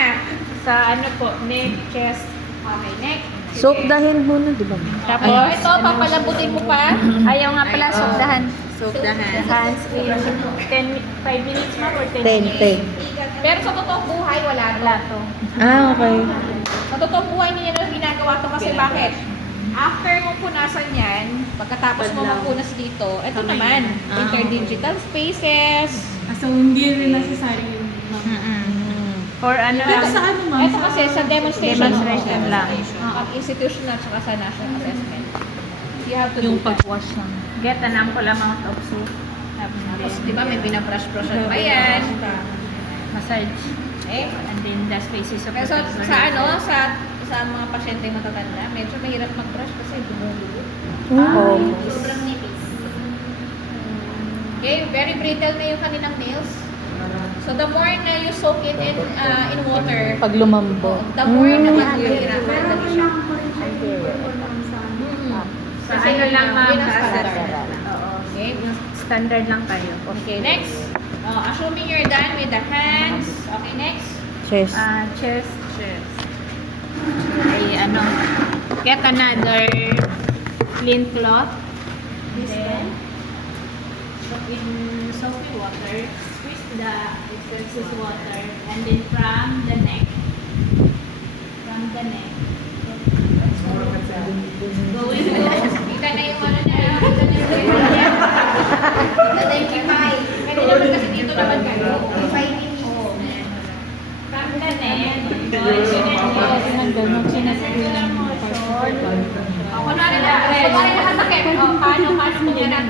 Sa ano po, neck, chest. Okay, next. Soap dahin muna, di ba? Tapos, ito, papalambutin mo pa. Ayaw nga pala, sokdahan. Sokdahan. Hands in 5 minutes na or 10 10, minutes? 10. Pero sa totoong buhay, wala Wala to. to. Okay. Sa totoong buhay, hindi nila ginagawa to kasi bakit? After mo punasan yan, pagkatapos mo mapunas dito, ito naman, interdigital spaces. So, hindi rin necessary yung For ano lang, ano Ito kasi sa demonstration Demonstration lang. Institutional at saka sa national assessment. You have to Yung do that. pag-wash ng get an ample amount of soap. Tapos, di ba, may binabrush-brushan pa yan. Massage. Eh? And then the spaces of Kaya the sa mga pasyente matatanda, medyo mahirap mag-brush kasi dumululo. sobrang nipis. Okay, very brittle na yung kanilang nails. So the more na you soak it in water, Pag lumambo. the more na maghihirap. Pero kailangan ko rin siya i-perform sa Sa ano lang ma'am, yun ang standard. Oo. Okay? Standard lang tayo. Okay, next. Assuming you're done with the hands. Okay, next. Chest. Chest. Ay, ano, get another clean cloth. Then, soak in soapy water. Squeeze the excess water. And then from the neck. Going to Kita na yung ano niya. Kita na yung identify. Kasi naman kasi dito naman kayo. Oo. from the neck. Sinasircular motion. Kunwari nakasakit. Paano mo yan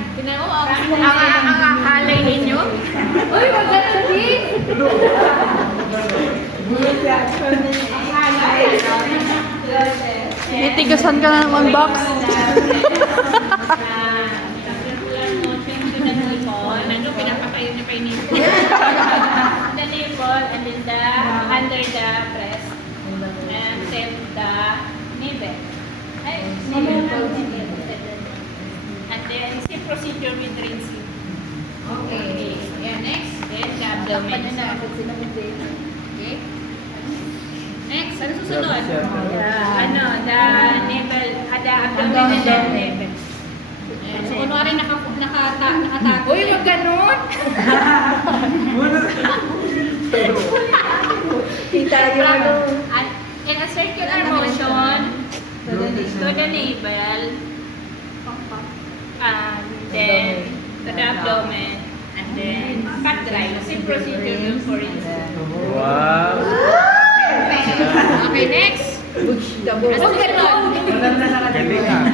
Nitigasan ka na ng unbox. Ano, pinapatayo niya pa yung nipple. The nipple and then the under the breast and then the navel. Ay, navel. And then same procedure with rinsing. Okay. Yeah, next. Then the abdomen. Okay. Next, ano susunod? Ano, the navel, the abdomen and the navel. Ayan. So, kunwari nakatago. Uy, wag ganun! In a circular motion to the navel, and then to the abdomen, and then cut dry. Same procedure yung for rinsing. Wow! Okay, next. Ano susunod? Galing ah.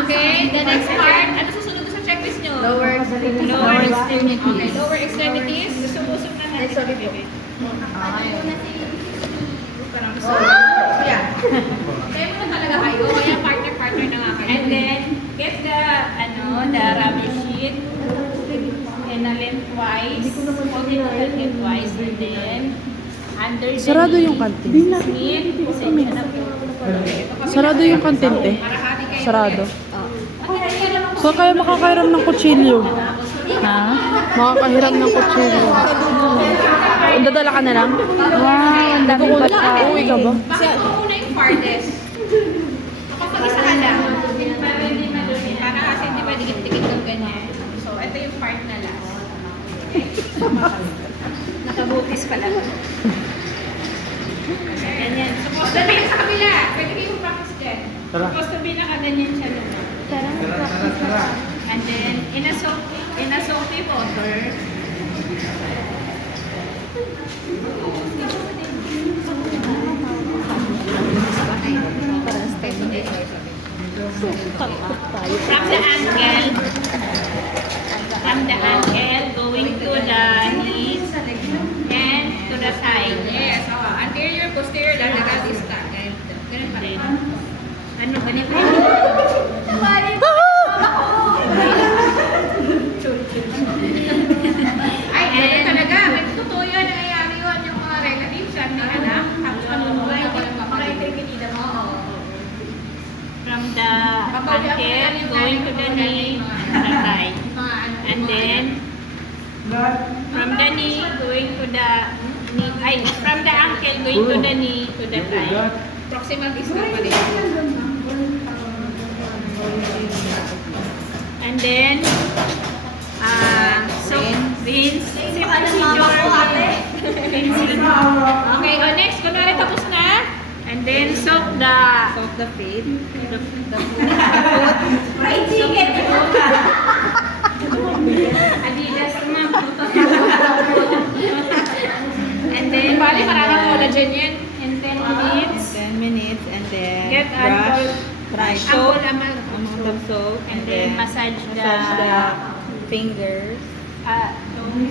Okay, the next part. Ano susunod sa checklist nyo? Lower extremities. Okay, lower extremities. Busog na natin. Parang gusto. Yeah. Kaya mo na talaga kayo. Kaya partner na nga kayo. And then, get the, the rubber sheet and a lengthwise. Hold it lengthwise. And then, under the Sarado knee, yung kantin. snip, pasensya na po. Sarado yung kantin, te. Marahati kayo. Sarado. So, kaya makakahiram ng kutsilyo. Ha? Makakahiram ng kutsilyo. Dadala ka na lang? Wow, ang dami ba siya? Uwi ka ba? Bakit mo muna yung farthest? Kapag isa ka lang. Para hindi madumi. Para kasi di ba dikit-dikit ng ganyan. So, ito yung part na last. Nakabutis pala. Ganyan. Supposed to be sa kabila. Pwede kayong practice dyan. Supposed to be nakaganyan siya naman. And then, in a soapy water, from the ankle, going to the knees, and to the side. Yes. Anterior, posterior, lalaga, dista. Ganun pa rin. Ano, ganito? Ay, ganun talaga. May totoo yun. Nangyayari yun. Yung mga relatives, may anak. Tapos ano mo, ako lang papalit. From the ankle, going to the knee, to the side. And then, from the knee, going to the knee, from the ankle, going to the knee, to the thigh. Proximal distal pa rin. And then, so, rinse. Same procedure. Rinsing. Okay, next. Kunwari tapos na. And then, soak the feet. Adidas ma'am. And then, Bali, maraming collagen yan. in 10 minutes, 10 minutes and then get brush soap, amount of soap and then massage the fingers.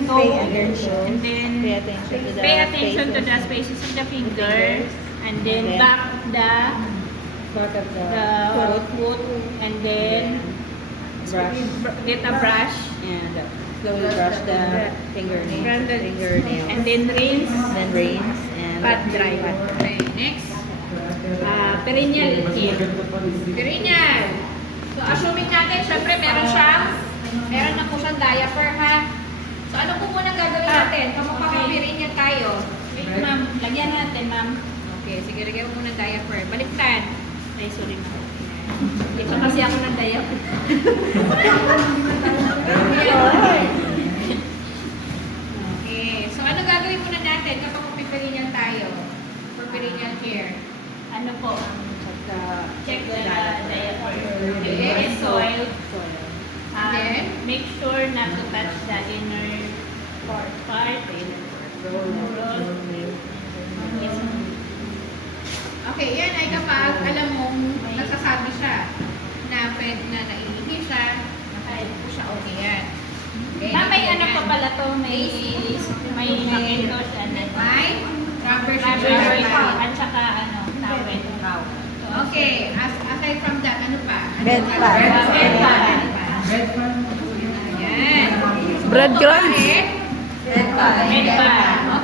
toe, Pay attention. and then Pay attention to the pay attention to the spaces of the fingers, and then And then back back of the foot, and then brush get a brush, and slowly brush the fingernail. and then rinse, Then rinse and pat dry. Okay, next. Perineal here. Perineal. So, assuming natin, syempre, meron na po siyang diaper, ha? So, ano po muna gagawin natin? Kapag-perineal tayo. Wait ma'am, lagyan natin ma'am. Okay, sige, lagyan mo muna ng diaper. Baliktad. Ay, sorry ma'am. Ito kasi ako ng diaper. Okay, so ano gagawin muna natin kapag magpiperineal tayo? For perineal care. Ano po? Check the diaper. Okay. And soil. Then? Make sure not to touch the inner part. Yes. Okay, yan ay kapag alam mong nagsasabi siya na pwede na naiihi siya, nakaihi po siya, okay yan. Okay, May ano yan. pa pala to, may May Macintosh and then May rubber rubber sheet. at saka towel. Okay, aside from that, ano pa? Bed pan. Bed pan. Ayan. Breadcrumbs. Bed pan.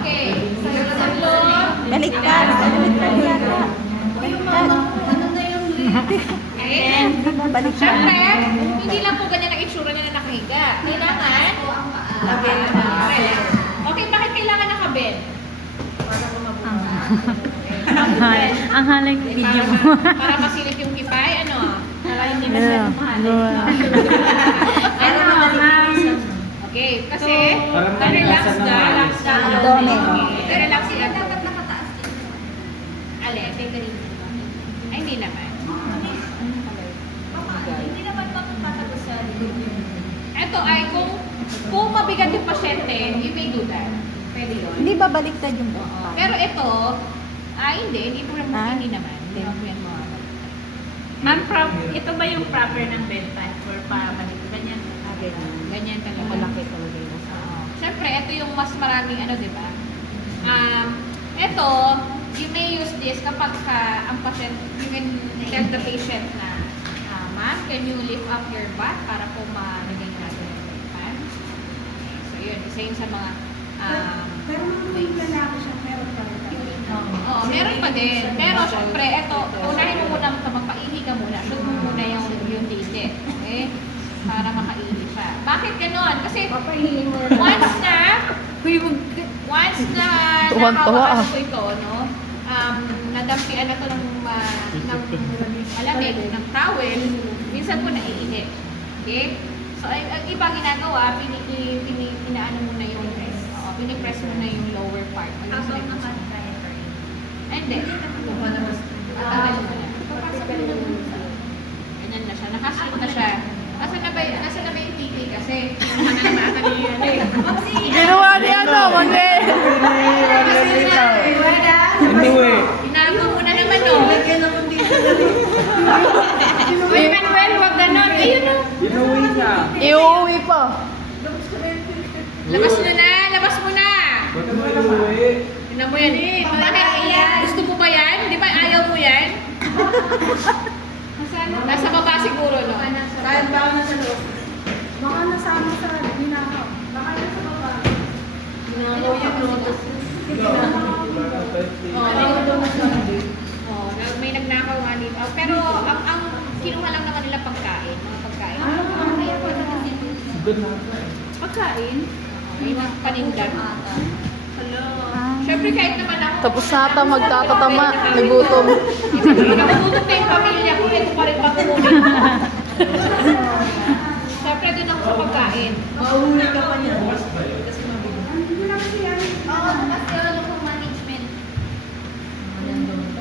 Okay. So, yung tatlo. Baliktad. Baliktad yata. Okay. Baliktad. Siyempre, hindi lang po ganyan ang itsura niya na nakahiga. Kailangan, okay, bakit kailangan nakabed? Ang halang video mo. Para masilip yung kipay, ano? Para hindi Yeah. Ano, ma'am? Okay, kasi, relax ka. Dome. Relax ka. Alin, teka rin. Ay, hindi naman. Ito ay kung mabigat yung pasyente, you may do that. Pwede yun. Hindi ba baliktad yung bed pan? Pero ito, hindi po naman, hindi naman. Hindi naman po yan mga Ma'am, ito ba yung proper ng bed pan for pamalik? Ganyan. ganyan talaga. Malaki talaga yun. Siyempre, ito yung mas maraming di ba? Ito, you may use this kapag ang patient, you can tell the patient na, ma'am, can you lift up your butt para po malagay natin yung bed pan? So, yun. Isa yun sa mga Pero kung lalaki siya, meron pa rin. Oo, meron pa din. Pero syempre, eto, unahin mo muna magpaihi ka muna. Shoot mo muna yung digit. Okay? Para makaihi siya. Bakit ganon? Kasi once na Tuwan-tuwa, nakawalan ko ito, no? Nadampian na to ng alamig, ng towel, minsan po naiinit. Okay? So, ang iba ginagawa, pinaano mo na yung press. Oo, pinipress mo na yung lower part. Hindi. Tatagal mo na. Ganyan na siya. Nakaslip na siya. Nasa na ba yung titi kasi? Ginawa ni Manuel. Inuwi. Tinago mo na naman, no? Uy, Manuel, wag ganon. Ayun na. Inuwi siya. Iuwi pa. Labas mo na! Labas mo na! Ba't mo inuwi? Tignan mo yan. Bakit? Gusto mo ba yan? Di ba ayaw mo yan? Nasa baba siguro, no? Kahit ba na sa loob? Baka nasama sa ninakaw. Baka nasa baba. Ninakaw yung lotus. May nagnakaw nga dito. Pero ang kinuha lang naman nila pagkain. Mga pagkain. Good na. Pagkain? May panindag. Siyempre kahit naman ako. Tapos nata magtatatama. Nagutom. Nagugutom na yung pamilya ko. Ito pa rin pagkukunin. Siyempre doon ako sa pagkain. Mauwi ka pa niya.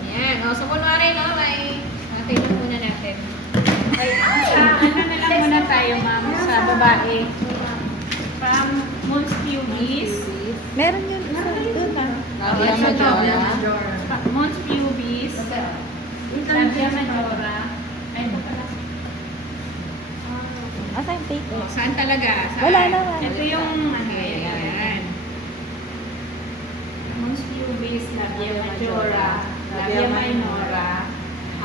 Ayan. O, so kunwari, no, may tingnan muna natin. Ano na lang muna tayo, ma'am, sa babae. From Mons Pubis. Meron yun isa doon Labia majora. Mons Pubis. Labia Majora. Ay, ito pala. Asa yung paper? O, saan talaga? Saan? Wala naman. Ito yung Okay, ayan. Mons Pubis, Labia Majora, Labia Minora,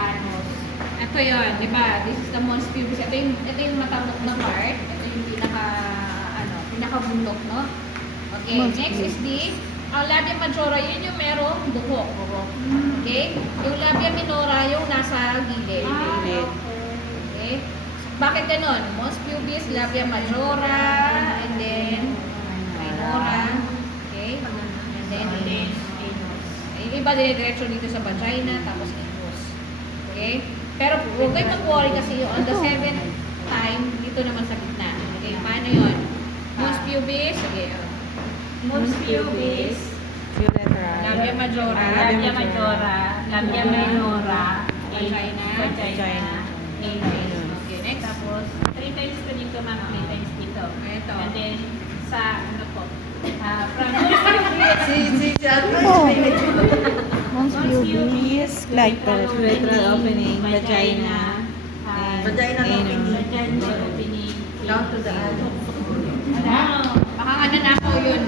Anus. Ito yun, di ba? This is the mons pubis. Ito yung matambok na part. Ito yung pinakabundok, no? Okay, next is ang labia majora, yun yung merong buhok. Okay? Yung labia minora, yung nasa gilid. Okay? Bakit ganon? Mons pubis, labia majora, and then minora. Okay? And then anus. Yung iba dire-diretso dito sa vagina, tapos anus. Okay? Pero huwag kayo mag-worry kasi yung on the 7th time, dito naman sa gitna. Okay, paano yun? Mons pubis, okay. Mons Pubis, Labia majora, Labia Majora, Labia Minora, Vagina, Vagina, Anus. Okay, next. Tapos, 3 times ko dito, ma'am, 3 times dito. Ito. And then, sa ano po, from Mons pubis, clitoris, Urethral opening, vagina, vagina anus. vagina opening, Down to the anus. Ano? Baka nga nanakaw yun.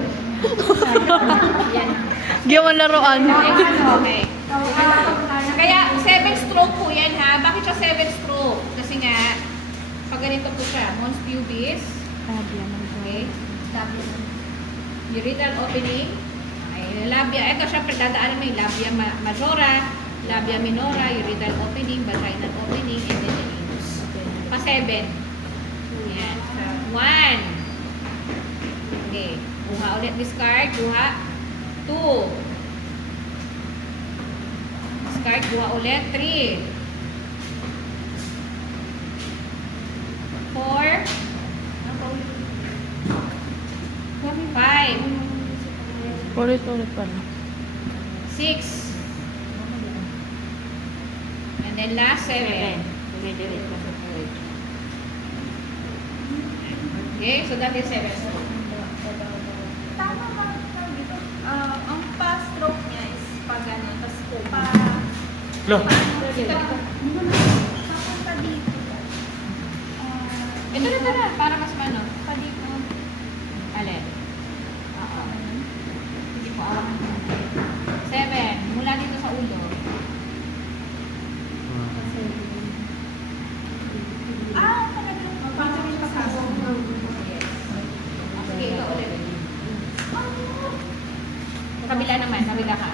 Giyawan laruan. Okay. Kaya 7 stroke po yan ha. Bakit siya 7 stroke? Kasi nga, pag ganito po siya, mons pubis, okay, ureteral opening, okay, labia, ito syempre dadaanin mo yung labia majora, labia minora, ureteral opening, vaginal opening, and then the anus. Pa 7. Yan. 1. Okay. Kuha ulit discard. Kuha. 2. Discard. Kuha ulit. 3. 4. 5. Ulit-ulit pa na. 6. And then last 7. Okay, so that is 7 stroke. Tama ba tawag dito? Ang pa-stroke niya is pag ano, tas pa... Lo. Papunta dito. Ito na, para mas ano. Pa dito. Alin? Oo. Hindi po awakan ko. 7. Mula dito sa ulo. Talagang papasok siya sa Sige, ito ulit. Kabila naman, kabila ka.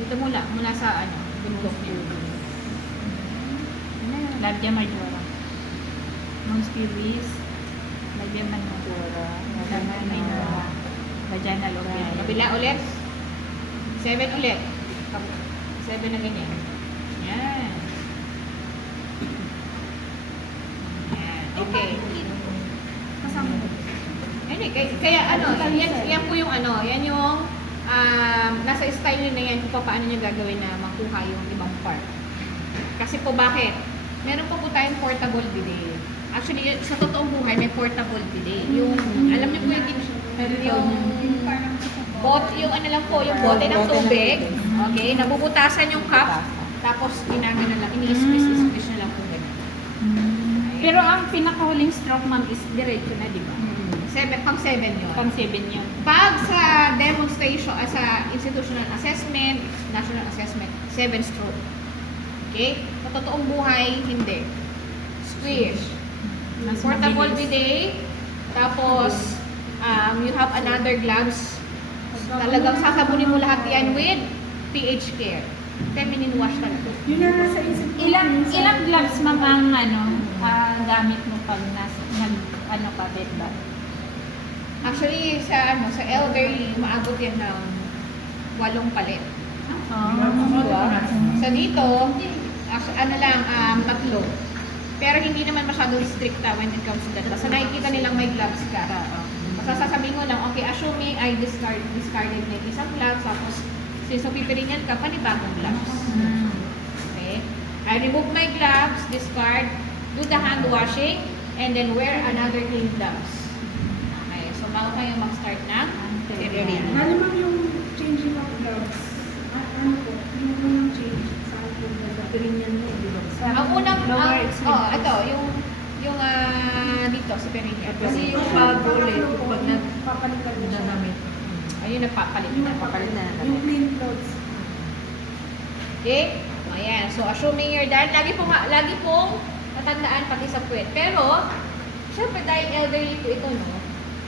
Dito mula sa ano, bundok niya. Labia majora. Mons pubis. Labia majora. Labia minora. Vaginal opening. Kabila ulit. 7 ulit. 7 na ganyan. Yan. Yan. Okay. kasama. Hindi, kaya ano, yan po yung ano, yan yung nasa style na yan kung paano nyo gagawin na makuha yung ibang part. Kasi po bakit? Meron po tayong portable bidet. Actually, sa totoong buhay, may portable bidet. Yung, alam niyo po yung ano lang po, yung bote ng tubig. Okay, nabubutasan yung cup. Tapos, ginagano na lang, ini-squeeze na lang po ganun. Pero ang pinakahuling stroke, ma'am, is diretso na, di ba? 7 yun. Pang 7 yun. Pag sa demonstration, sa institutional assessment, national assessment, 7 stroke. Okay? Sa totoong buhay, hindi. Squish. Mas Portable mabilis. bidet. Tapos, you have another gloves. Talagang sasabunin mo lahat yan with pH care. Feminine wash talaga. Ilang gloves, ma'am, ang gamit mo pag ka, bed ba? Actually, sa elderly, maabot yan ng 8 palit. Sa dito, tatlo. Pero hindi naman masyadong stricta when it comes to that. Basta nakikita nilang may gloves ka. Basta sasabihin ko lang, okay, assuming I discarded na isang gloves, tapos since pipiringan ka, panibagong gloves. Okay? I remove my gloves, discard, do the hand washing, and then wear another clean gloves. Okay, so bago kayo mag-start ng pipiringan. Malamang yung changing of gloves. Ano po? Yung unang change sa akin na pirinyan mo, di ba? Ang unang, Lower extreme. ito, yung dito, sa piringan. Kasi yung pag-ulit, pag Papalitan mo siya. nagdadamit. Ayun, nagpapalit na. Yung clean clothes. Okay? Ayan. So, assuming you're done, lagi pong tatandaan pati sa puwet. Pero, syempre dahil elderly po ito, no?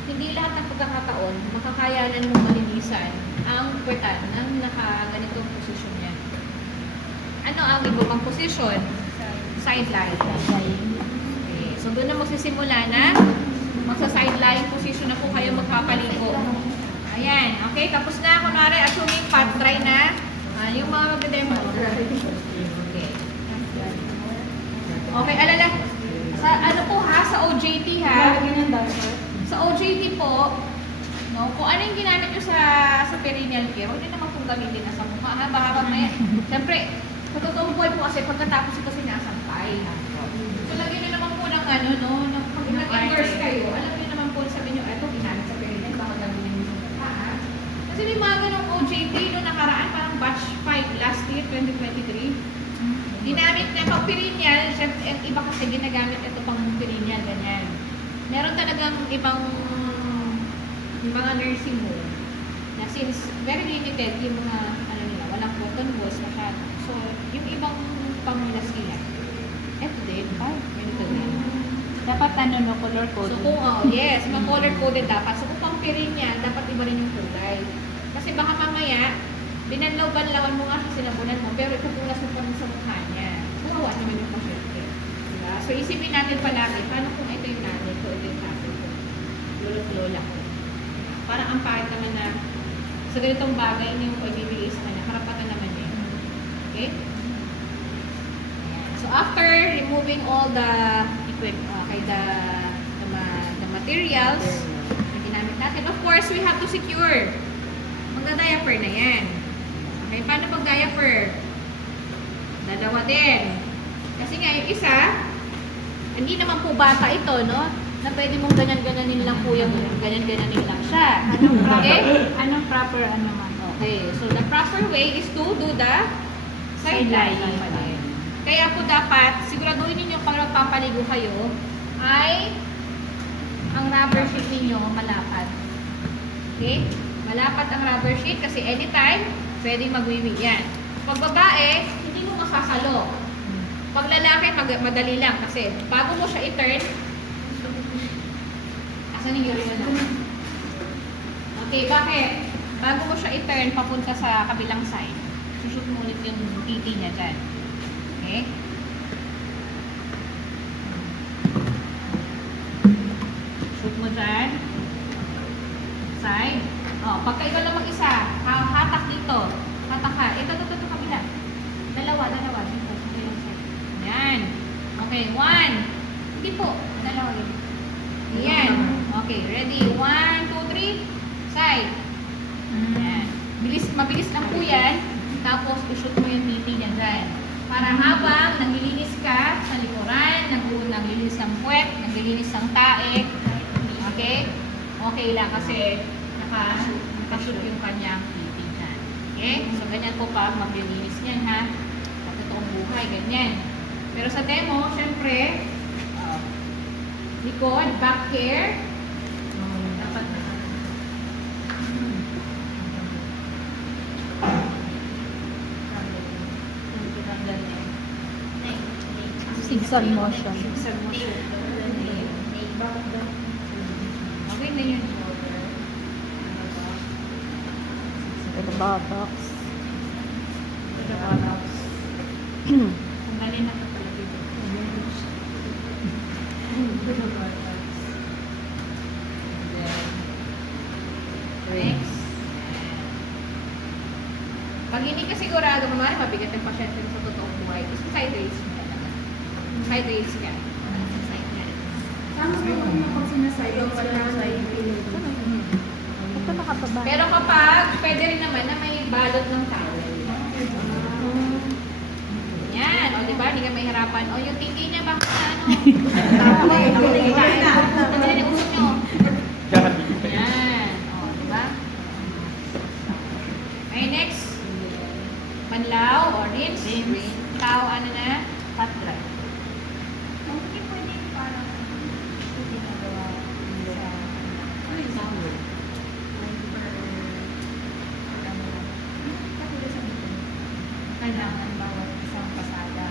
Hindi lahat ng pagkakataon makakayanan mong malinisan ang puwetan ng nakaganitong posisyon niya. Ano ang iba pang posisyon? Sideline. Okay. So, doon na magsisimula na magsa-sideline position na po kayo magpapaligo. Ayan. Okay, tapos na. Kunwari, assuming pat dry na. Yung mga magdademo. Okay. Okay, alala. Sa ano po ha, sa OJT ha. Sa OJT po, no, kung ano yung ginamit nyo sa perineal care, huwag nyo naman pong gamitin na sa mukha ha. Baka mamaya. Siyempre, sa totoong buhay po kasi pagkatapos ito sinasampay. So, lagyan nyo naman po ng ano, no, pag nag-endorse kayo, alam nyo naman po, sabi nyo, eto, ginamit sa perineal, baka gamitin nyo sa mukha ha. Kasi may mga ganong OJT noong nakaraan, parang batch 5 last year, 2023. Ginamit na pang perineal, ang iba kasi ginagamit ito pang perineal, ganyan. Meron talagang ibang mga nursing home na Na since very limited yung mga ano nila, walang cotton balls masyado. So, yung ibang pamulas nila, eto din, ganito din. Dapat ano no, color So code. kung, yes, ma-color coded dapat. So kung pampirin niya, dapat iba rin yung kulay. Kasi baka mamaya, binanlaw-banlawan mo nga siya, sinabunan mo, pero itutulas mo pa rin sa mukha niya. Kawawa naman yung pasyente. Diba? So isipin natin palagi, paano kung ito yung nanay ko, ito yung tatay ko, lolo't lola ko. Parang ang pahit naman na sa ganitong bagay, hindi mo ko ibibigay sa kanya. Karapatan naman niya. Okay? Ayan. So after removing all the the materials na ginamit natin, of course, we have to secure. Magda-diaper na yan. Okay, paano pag-diaper? Dalawa din. Kasi nga, yung isa, hindi naman po bata ito, no? Na pwede mong ganyan-ganyanin lang po yung ganyan-ganyanin lang siya. Anong proper ano man? Okay, so the proper way is to do the side lying. Kaya po dapat, siguraduhin ninyo pag magpapaligo kayo, ay ang rubber sheet ninyo malapad. Okay? Malapad ang rubber sheet kasi anytime, pwedeng magwiwi yan. Pag babae, hindi mo masasalo. Pag lalaki, madali lang kasi bago mo siya i-turn, asan yung urine na? Okay, bakit? Bago mo siya i-turn papunta sa kabilang side, sushoot mo ulit yung titi niya dyan. Okay? Shoot mo dyan. Side. Pagkaiba lang mag-isa, hatak dito. Hatak ka. Ito, kabila. Dalawa. Dito. Kabilang side. Yan. Okay, 1. Hindi po. Dalawa. Yan. Okay, ready? 1, 2, 3. Side. Yan. Mabilis lang po yan. Tapos, i-shoot mo yung titi niya dyan. Para habang naglilinis ka sa likuran, naglilinis ng puwet, naglilinis ng tae, okay? Okay lang kasi nakashoot yung kanyang titi dyan. Okay? So, ganyan po pa maglilinis niyan, ha? Sa totoong buhay, ganyan. Pero sa demo, syempre, likod, back care, dapat na. Zigzag motion. Okay na yun. Ito botox. Kung galing na pala dito. Next. Pag hindi ka sigurado, kumari mabigat ang pasyente sa totoong buhay, is side raise mo talaga. Side raise ka. Side ka. Tama naman yung pag sinaside, wala sa Ito nakapaba. Pero kapag, pwede rin naman na may balot ng towel. Yan. O, diba? Hindi ka mahirapan. O, yung titi niya, bakit na ano? Tanggalin yung usok nyo. Yan. O, diba? Okay, next. Panlaw or rinse. Tao, ano na? Hot dry. Hindi pwede parang ginagawa Kailangan bawat isang pasada.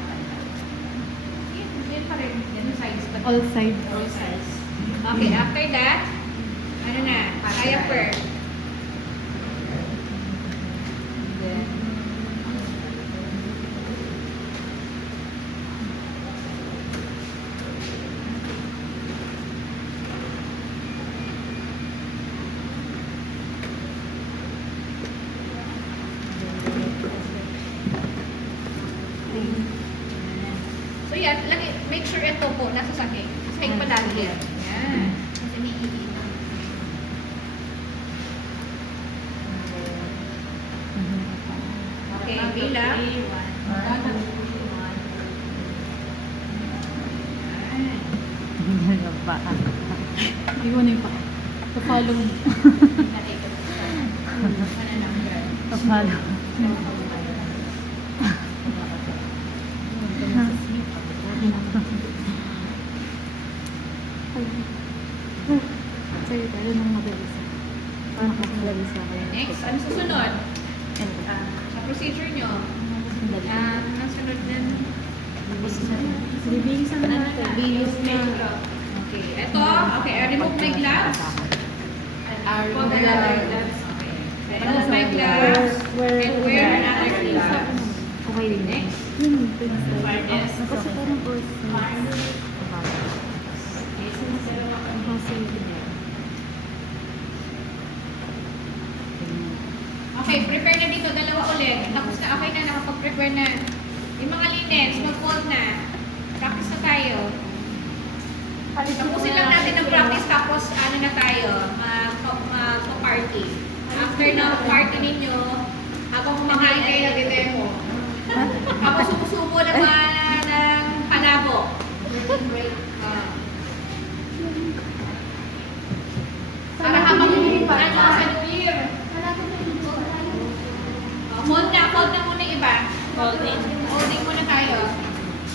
Yun pa rin. Yan yung size. All side. All size. Okay, after that, ano na? Diaper. So yan, make sure ito po, nasa sahig. Sahig pa lagi yan. Yan. Kasi may iit. Okay, bilang. Iwan na yung pa. Papalo mo. Papalo. Sa'yo, tayo nang mabilis. Next, ano susunod? Sa procedure nyo. Ang sunod din. Bibigisan na natin. Okay. Ito, okay, remove my gloves. Remove another gloves. Okay. Remove my gloves and wear another gloves. Okay din. Next. Fairness. Okay, prepare na dito, dalawa ulit. Tapos na, okay na, nakapag-prepare na. Yung mga linens, mag-fold na. Practice na tayo. Tapusin lang natin ang practice, tapos ano na tayo, mag-party. After ng party ninyo, habang kumakain kayo, nag-demo. Tapos sumusubo naman ng palabo. Para habang ano sa New Year. Hold na muna iba. Hold in. Holding muna tayo.